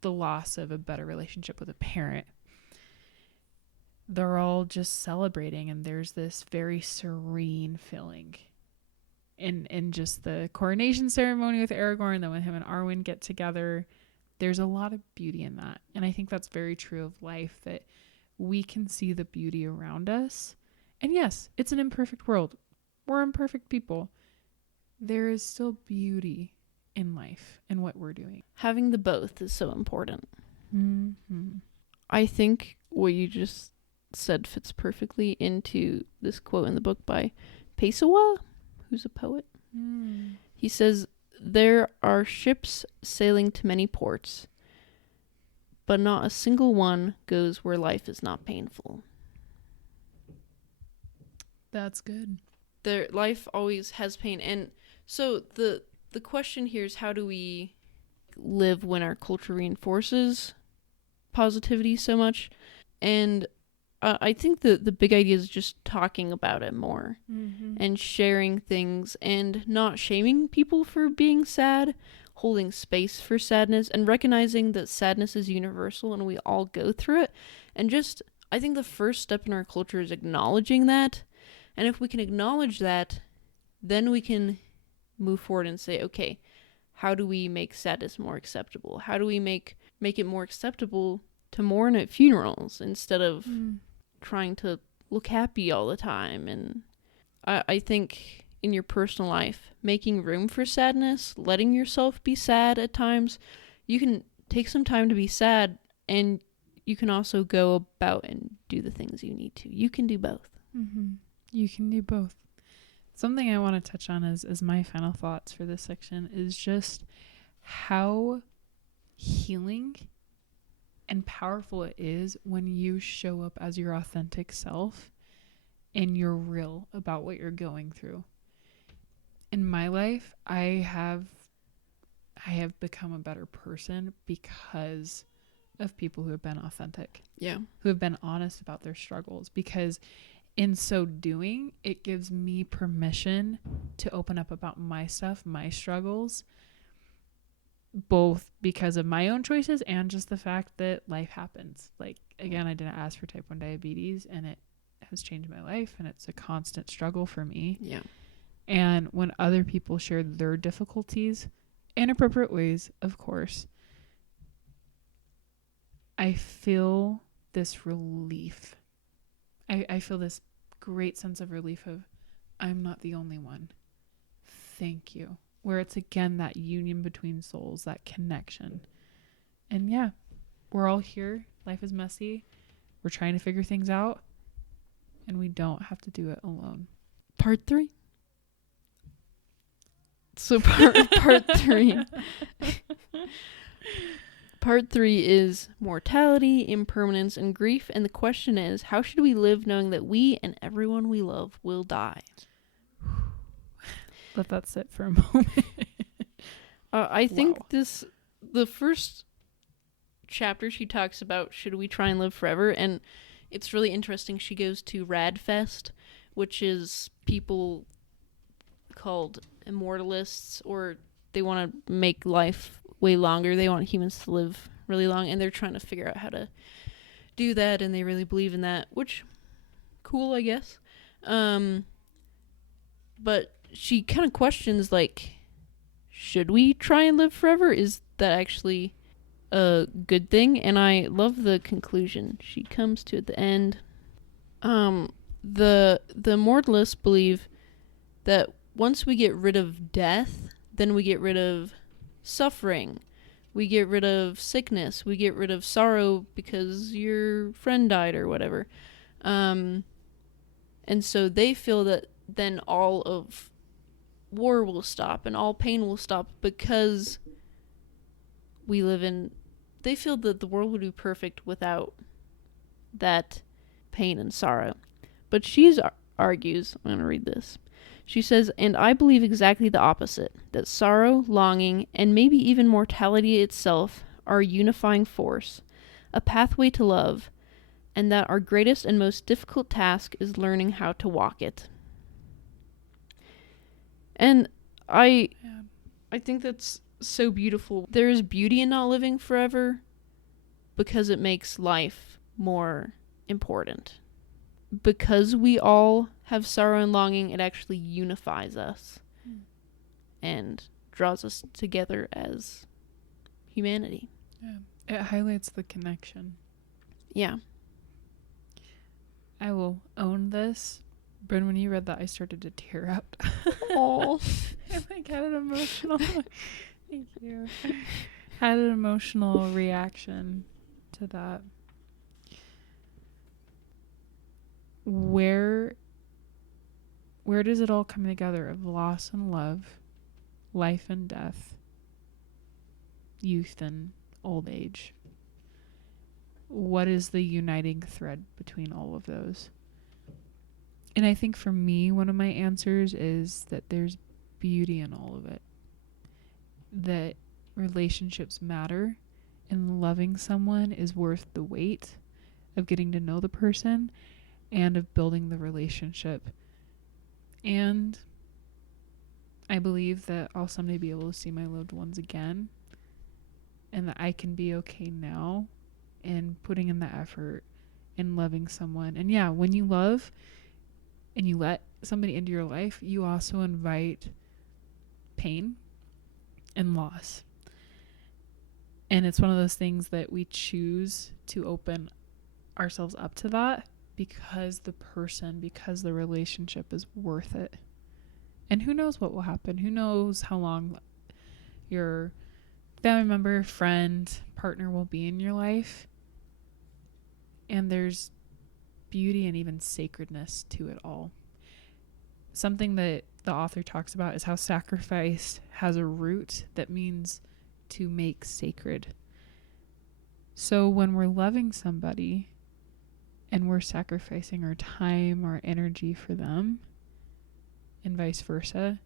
the loss of a better relationship with a parent. They're all just celebrating, and there's this very serene feeling in just the coronation ceremony with Aragorn. Then when him and Arwen get together, there's a lot of beauty in that. And I think that's very true of life, that we can see the beauty around us. And yes, it's an imperfect world. We're imperfect people. There is still beauty in life and what we're doing. Having the both is so important. Mm-hmm. I think what you just said fits perfectly into this quote in the book by Pessoa, who's a poet. He says, "There are ships sailing to many ports, but not a single one goes where life is not painful." That's good. Their life always has pain. And so the question here is, how do we live when our culture reinforces positivity so much? And I think the big idea is just talking about it more and sharing things and not shaming people for being sad, holding space for sadness, and recognizing that sadness is universal and we all go through it. And just, I think the first step in our culture is acknowledging that. And if we can acknowledge that, then we can move forward and say, okay, how do we make sadness more acceptable? How do we make it more acceptable to mourn at funerals instead of trying to look happy all the time? And I think in your personal life, making room for sadness, letting yourself be sad at times. You can take some time to be sad, and you can also go about and do the things you need to. You can do both. Mm-hmm. You can do both. Something I want to touch on as my final thoughts for this section is just how healing and powerful it is when you show up as your authentic self and you're real about what you're going through. In my life, I have become a better person because of people who have been authentic. Yeah. Who have been honest about their struggles, because in so doing, it gives me permission to open up about my stuff, my struggles, both because of my own choices and just the fact that life happens. Like, again, I didn't ask for type 1 diabetes, and it has changed my life, and it's a constant struggle for me. Yeah. And when other people share their difficulties, inappropriate ways, of course, I feel this relief. I feel this great sense of relief of, I'm not the only one. Thank you. Where it's again that union between souls, that connection. And yeah, we're all here. Life is messy. We're trying to figure things out. And we don't have to do it alone. Part 3. So part 3. Part 3 is mortality, impermanence, and grief. And the question is, how should we live knowing that we and everyone we love will die? Let that sit for a moment. I think the first chapter she talks about, should we try and live forever? And it's really interesting. She goes to Radfest, which is people called immortalists, or they want to make life way longer. They want humans to live really long, and they're trying to figure out how to do that, and they really believe in that, which, cool, I guess. But she kind of questions, like, should we try and live forever? Is that actually a good thing? And I love the conclusion she comes to at the end. The mortalists believe that once we get rid of death, then we get rid of suffering. We get rid of sickness. We get rid of sorrow because your friend died or whatever. And so they feel that then all of war will stop and all pain will stop because we live in... They feel that the world would be perfect without that pain and sorrow. But she argues, I'm going to read this. She says, and I believe exactly the opposite, that sorrow, longing, and maybe even mortality itself are a unifying force, a pathway to love, and that our greatest and most difficult task is learning how to walk it. And I think that's so beautiful. There is beauty in not living forever because it makes life more important. Because we all have sorrow and longing, it actually unifies us and draws us together as humanity. Yeah. It highlights the connection. Yeah. I will own this. Bryn, when you read that, I started to tear up. Oh. I like had an emotional... Thank you. Had an emotional reaction to that. Where does it all come together of loss and love, life and death, youth and old age? What is the uniting thread between all of those? And I think for me, one of my answers is that there's beauty in all of it. That relationships matter, and loving someone is worth the wait of getting to know the person and of building the relationship. And I believe that I'll someday be able to see my loved ones again, and that I can be okay now and putting in the effort in loving someone. And yeah, when you love and you let somebody into your life, you also invite pain and loss. And it's one of those things that we choose to open ourselves up to that because the relationship is worth it. And who knows what will happen? Who knows how long your family member, friend, partner will be in your life. And there's beauty and even sacredness to it all. Something that the author talks about is how sacrifice has a root that means to make sacred. So when we're loving somebody and we're sacrificing our time, our energy for them, and vice versa,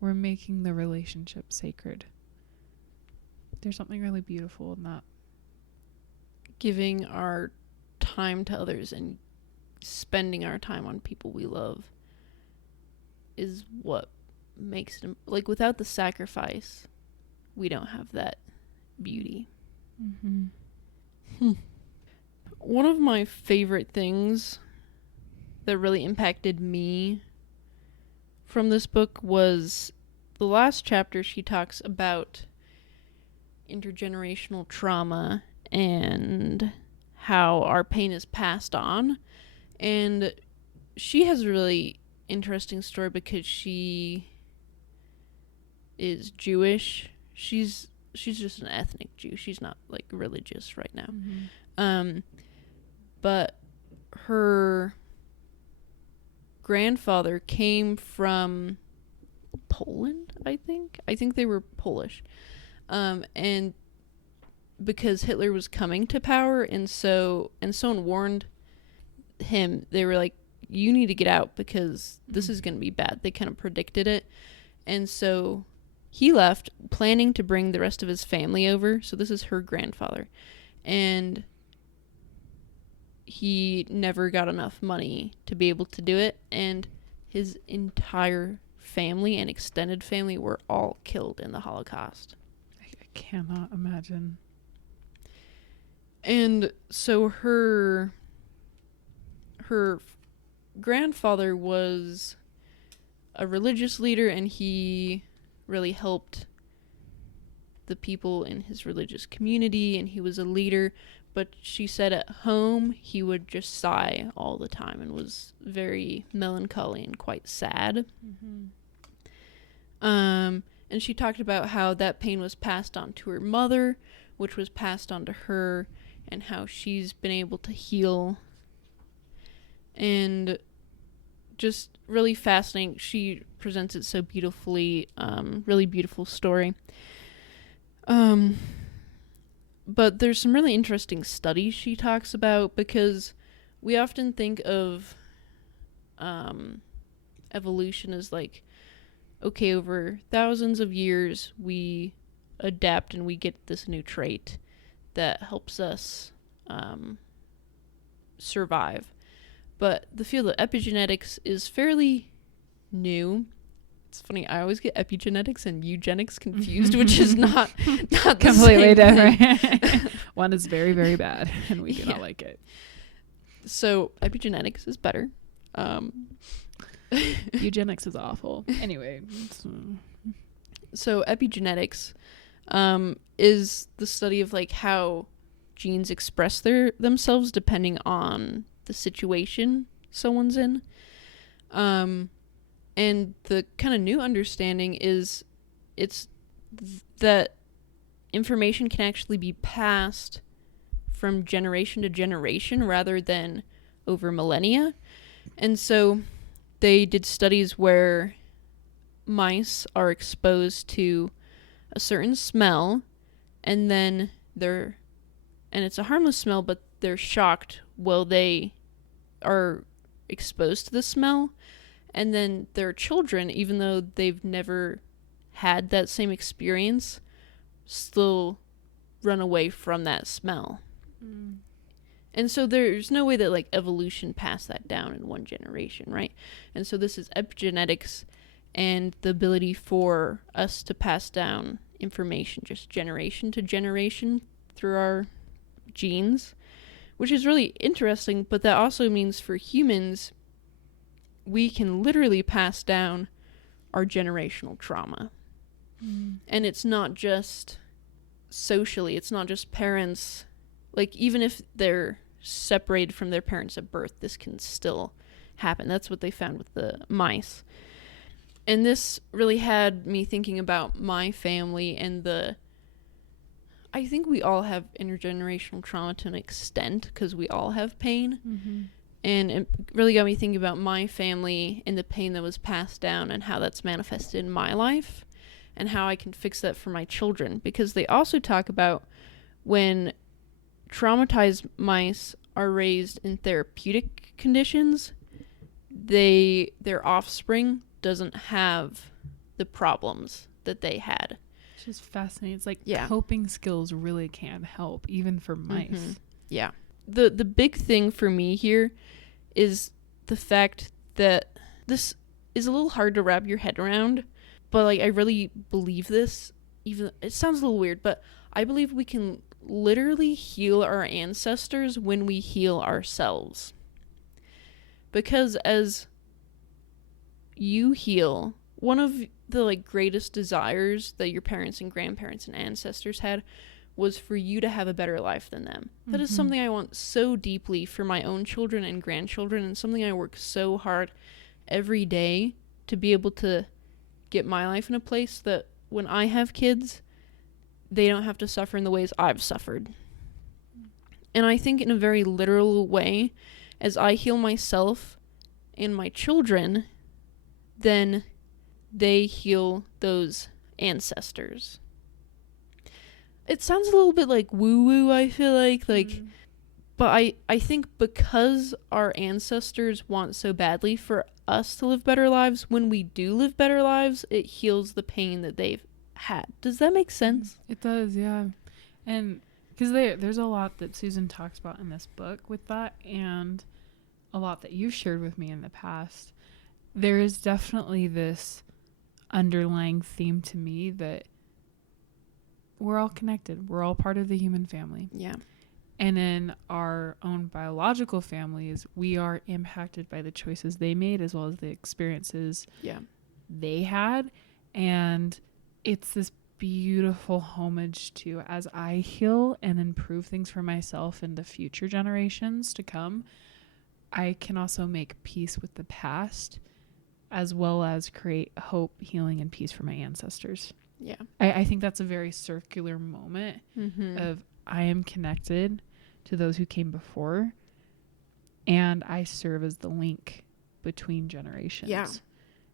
we're making the relationship sacred. There's something really beautiful in that. Giving our time to others and spending our time on people we love is what makes it, like, without the sacrifice, we don't have that beauty. One of my favorite things that really impacted me from this book was the last chapter. She talks about intergenerational trauma and how our pain is passed on. And she has a really interesting story because she is Jewish. She's just an ethnic Jew. She's not, like, religious right now. But her grandfather came from Poland, I think. I think they were Polish. And because Hitler was coming to power, and someone warned him, they were like, you need to get out because this is going to be bad. They kind of predicted it. And so he left, planning to bring the rest of his family over. So this is her grandfather. And he never got enough money to be able to do it. And his entire family and extended family were all killed in the Holocaust. I cannot imagine. And so her grandfather was a religious leader, and he really helped the people in his religious community, and he was a leader. But she said at home he would just sigh all the time and was very melancholy and quite sad. And she talked about how that pain was passed on to her mother, which was passed on to her, and how she's been able to heal. And just really fascinating. She presents it so beautifully. Really beautiful story. But there's some really interesting studies she talks about, because we often think of evolution as like, okay, over thousands of years we adapt and we get this new trait that helps us survive. But the field of epigenetics is fairly new. It's funny, I always get epigenetics and eugenics confused, which is not completely different. One is very, very bad, and we do not like it. So epigenetics is better. Eugenics is awful. Anyway. So epigenetics is the study of, like, how genes express themselves depending on the situation someone's in. And the kind of new understanding is that information can actually be passed from generation to generation rather than over millennia. And so they did studies where mice are exposed to a certain smell, and then it's a harmless smell, but they're shocked while they are exposed to the smell. And then their children, even though they've never had that same experience, still run away from that smell. And so there's no way that, like, evolution passed that down in one generation, right? And so this is epigenetics and the ability for us to pass down information just generation to generation through our genes, which is really interesting. But that also means for humans, we can literally pass down our generational trauma. And it's not just socially, it's not just parents. Like, even if they're separated from their parents at birth, this can still happen. That's what they found with the mice. And this really had me thinking about my family and I think we all have intergenerational trauma to an extent because we all have pain. Mm-hmm. And it really got me thinking about my family and the pain that was passed down and how that's manifested in my life and how I can fix that for my children. Because they also talk about when traumatized mice are raised in therapeutic conditions, their offspring doesn't have the problems that they had. It's just fascinating. It's like Yeah. coping skills really can help, even for mice. Mm-hmm. Yeah. The big thing for me here is the fact that this is a little hard to wrap your head around, but like I really believe this. Even it sounds a little weird, but I believe we can literally heal our ancestors when we heal ourselves. Because as you heal, one of the like greatest desires that your parents and grandparents and ancestors had was for you to have a better life than them. That is something I want so deeply for my own children and grandchildren, and something I work so hard every day to be able to get my life in a place that when I have kids, they don't have to suffer in the ways I've suffered. And I think in a very literal way, as I heal myself and my children, then they heal those ancestors. It sounds a little bit like woo-woo, I feel like, but I think because our ancestors want so badly for us to live better lives, when we do live better lives, it heals the pain that they've had. Does that make sense? It does, yeah. And because there's a lot that Susan talks about in this book with that, and a lot that you've shared with me in the past. There is definitely this underlying theme to me that we're all connected. We're all part of the human family. Yeah. And in our own biological families, we are impacted by the choices they made as well as the experiences they had. And it's this beautiful homage to, as I heal and improve things for myself and the future generations to come, I can also make peace with the past as well as create hope, healing, and peace for my ancestors. Yeah. I think that's a very circular moment of I am connected to those who came before, and I serve as the link between generations. Yeah.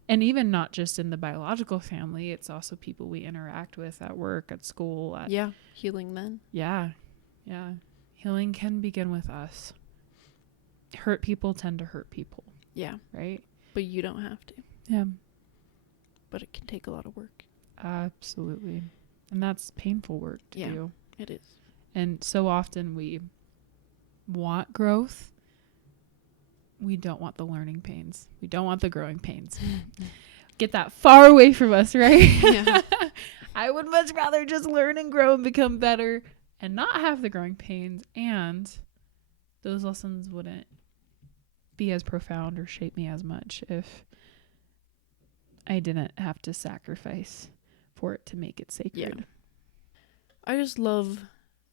And even not just in the biological family, it's also people we interact with at work, at school. Healing then. Yeah. Healing can begin with us. Hurt people tend to hurt people. Yeah. Right? But you don't have to. Yeah. But it can take a lot of work. Absolutely. And that's painful work to do. It is. And so often we want growth. We don't want the learning pains. We don't want the growing pains. Get that far away from us, right? Yeah. I would much rather just learn and grow and become better and not have the growing pains. And those lessons wouldn't be as profound or shape me as much if I didn't have to sacrifice for it to make it sacred. Yeah. I just love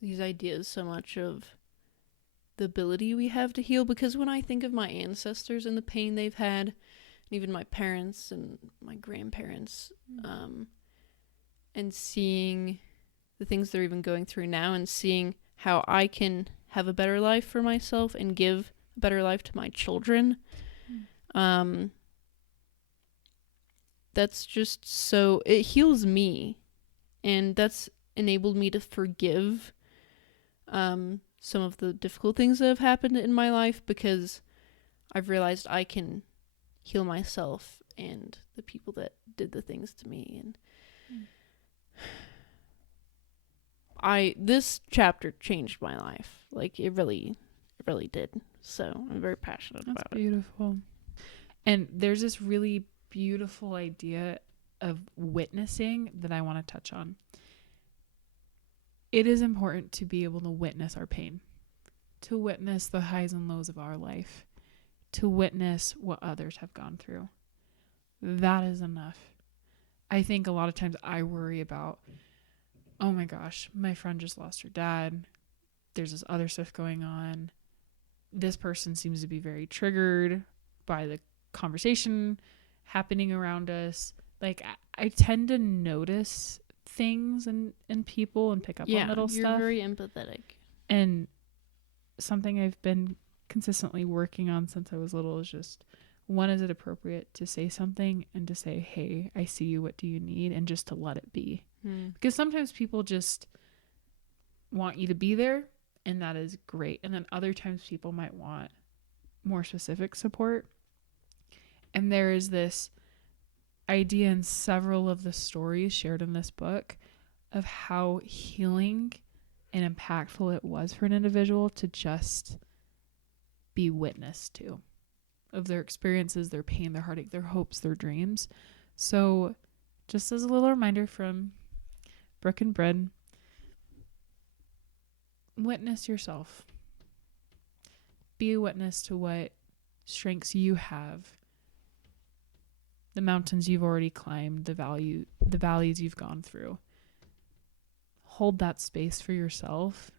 these ideas so much of the ability we have to heal, because when I think of my ancestors and the pain they've had, and even my parents and my grandparents, and seeing the things they're even going through now and seeing how I can have a better life for myself and give a better life to my children, that's just so, it heals me, and that's enabled me to forgive some of the difficult things that have happened in my life, because I've realized I can heal myself and the people that did the things to me. And this chapter changed my life. Like, it really did. So I'm very passionate about it. That's beautiful. And there's this really beautiful idea of witnessing that I want to touch on. It is important to be able to witness our pain, to witness the highs and lows of our life, to witness what others have gone through. That is enough. I think a lot of times I worry about, oh my gosh, my friend just lost her dad. There's this other stuff going on. This person seems to be very triggered by the conversation happening around us. Like, I tend to notice things in people and pick up on little stuff. Yeah, you're very empathetic. And something I've been consistently working on since I was little is just, when is it appropriate to say something and to say, hey, I see you, what do you need? And just to let it be. Because sometimes people just want you to be there, and that is great. And then other times people might want more specific support. And there is this idea in several of the stories shared in this book of how healing and impactful it was for an individual to just be witness to, of their experiences, their pain, their heartache, their hopes, their dreams. So just as a little reminder from Brooke and Bryn, witness yourself. Be a witness to what strengths you have, the mountains you've already climbed, the valleys you've gone through. Hold that space for yourself.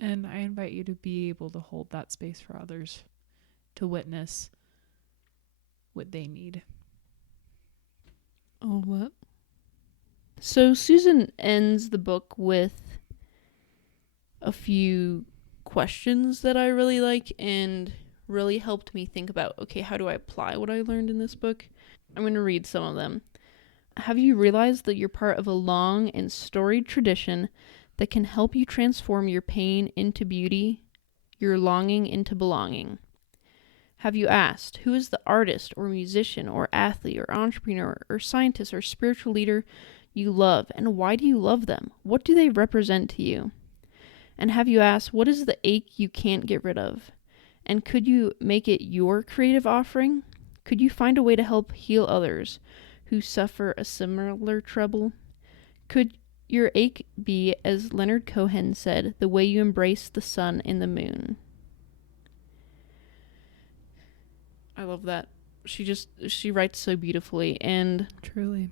And I invite you to be able to hold that space for others, to witness what they need. Oh, what? So Susan ends the book with a few questions that I really like and really helped me think about, okay, how do I apply what I learned in this book? I'm going to read some of them. Have you realized that you're part of a long and storied tradition that can help you transform your pain into beauty, your longing into belonging? Have you asked, who is the artist or musician or athlete or entrepreneur or scientist or spiritual leader you love, and why do you love them? What do they represent to you? And have you asked, what is the ache you can't get rid of? And could you make it your creative offering? Could you find a way to help heal others who suffer a similar trouble? Could your ache be, as Leonard Cohen said, the way you embrace the sun and the moon? I love that. She writes so beautifully, and Truly.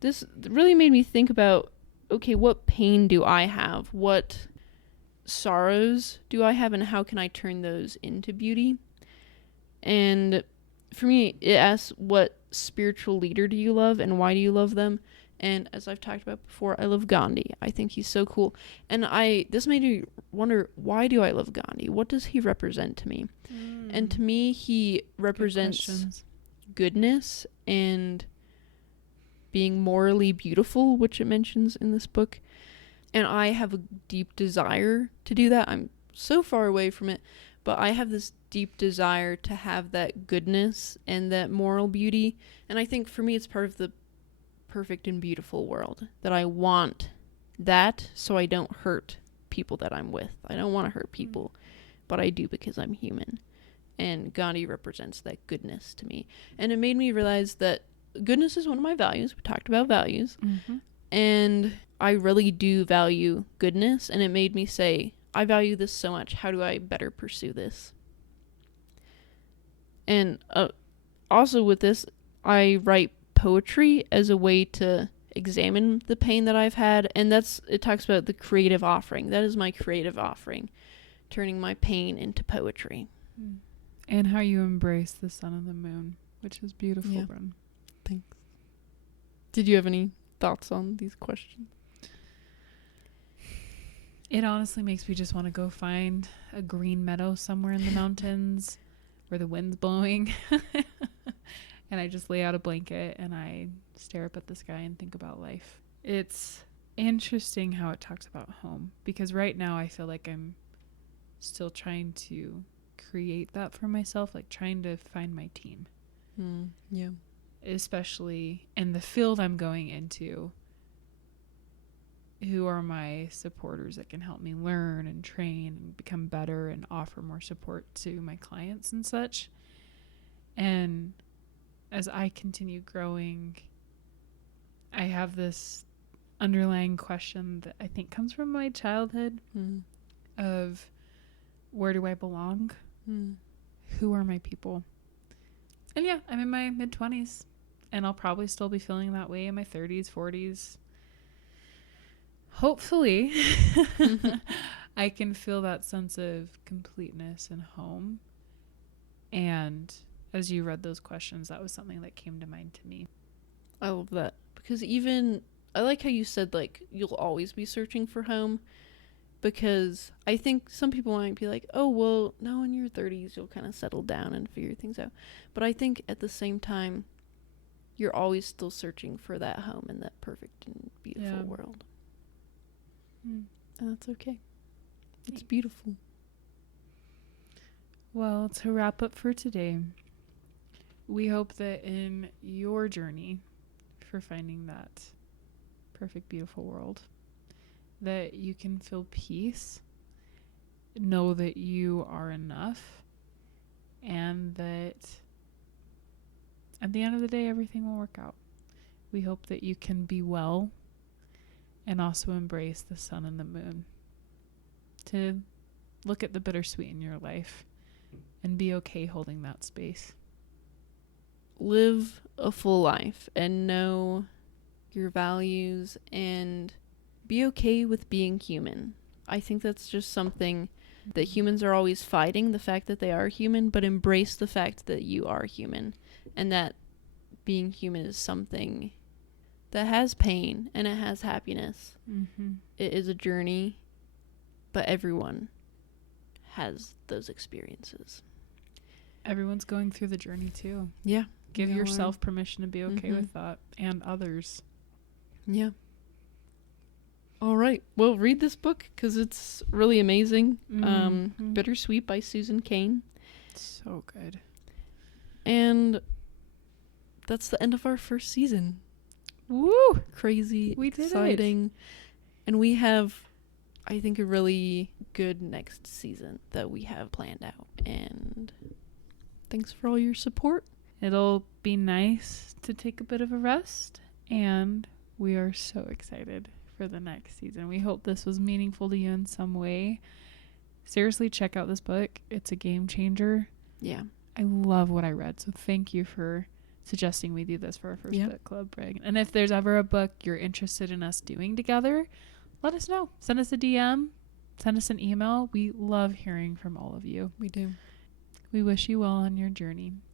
this really made me think about, okay, what pain do I have? What sorrows do I have, and how can I turn those into beauty? And for me, it asks, what spiritual leader do you love, and why do you love them? And as I've talked about before, I love Gandhi. I think he's so cool. And this made me wonder, why do I love Gandhi? What does he represent to me? And to me, he represents goodness and being morally beautiful, which it mentions in this book. And I have a deep desire to do that. I'm so far away from it, but I have this deep desire to have that goodness and that moral beauty. And I think for me, it's part of the perfect and beautiful world, that I want that so I don't hurt people that I'm with. I don't want to hurt people, but I do because I'm human. And Gandhi represents that goodness to me. And it made me realize that goodness is one of my values. We talked about values. Mm-hmm. And I really do value goodness. And it made me say, I value this so much. How do I better pursue this? And also with this, I write poetry as a way to examine the pain that I've had. And it talks about the creative offering. That is my creative offering, turning my pain into poetry. And how you embrace the sun and the moon, which is beautiful, yeah. Bryn. Thanks. Did you have any thoughts on these questions? It honestly makes me just want to go find a green meadow somewhere in the mountains where the wind's blowing. And I just lay out a blanket and I stare up at the sky and think about life. It's interesting how it talks about home, because right now I feel like I'm still trying to create that for myself, like trying to find my team. Yeah. Especially in the field I'm going into. Who are my supporters that can help me learn and train and become better and offer more support to my clients and such. And as I continue growing, I have this underlying question that I think comes from my childhood of, where do I belong? Who are my people? And yeah, I'm in my mid-20s, and I'll probably still be feeling that way in my 30s, 40s. Hopefully, I can feel that sense of completeness and home. And as you read those questions, that was something that came to mind to me. I love that. Because even, I like how you said, like, you'll always be searching for home. Because I think some people might be like, oh, well, no, in your 30s, you'll kind of settle down and figure things out. But I think at the same time, you're always still searching for that home in that perfect and beautiful world. And that's okay. It's beautiful. Well, to wrap up for today, we hope that in your journey for finding that perfect, beautiful world, that you can feel peace, know that you are enough, and that at the end of the day, everything will work out. We hope that you can be well and also embrace the sun and the moon, to look at the bittersweet in your life and be okay holding that space. Live a full life and know your values and be okay with being human. I think that's just something that humans are always fighting, the fact that they are human, but embrace the fact that you are human and that being human is something that has pain and it has happiness. It is a journey, but everyone has those experiences. Everyone's going through the journey too. Yeah. Give yourself permission to be okay with that, and others. Yeah. All right. Well, read this book because it's really amazing. Bittersweet by Susan Cain. So good. And that's the end of our first season. Woo! Crazy, we did exciting. It. And we have, I think, a really good next season that we have planned out. And thanks for all your support. It'll be nice to take a bit of a rest, and we are so excited for the next season. We hope this was meaningful to you in some way. Seriously, check out this book. It's a game changer. Yeah. I love what I read, so thank you for suggesting we do this for our first book club, Brig. And if there's ever a book you're interested in us doing together, let us know. Send us a DM, send us an email. We love hearing from all of you. We do. We wish you well on your journey.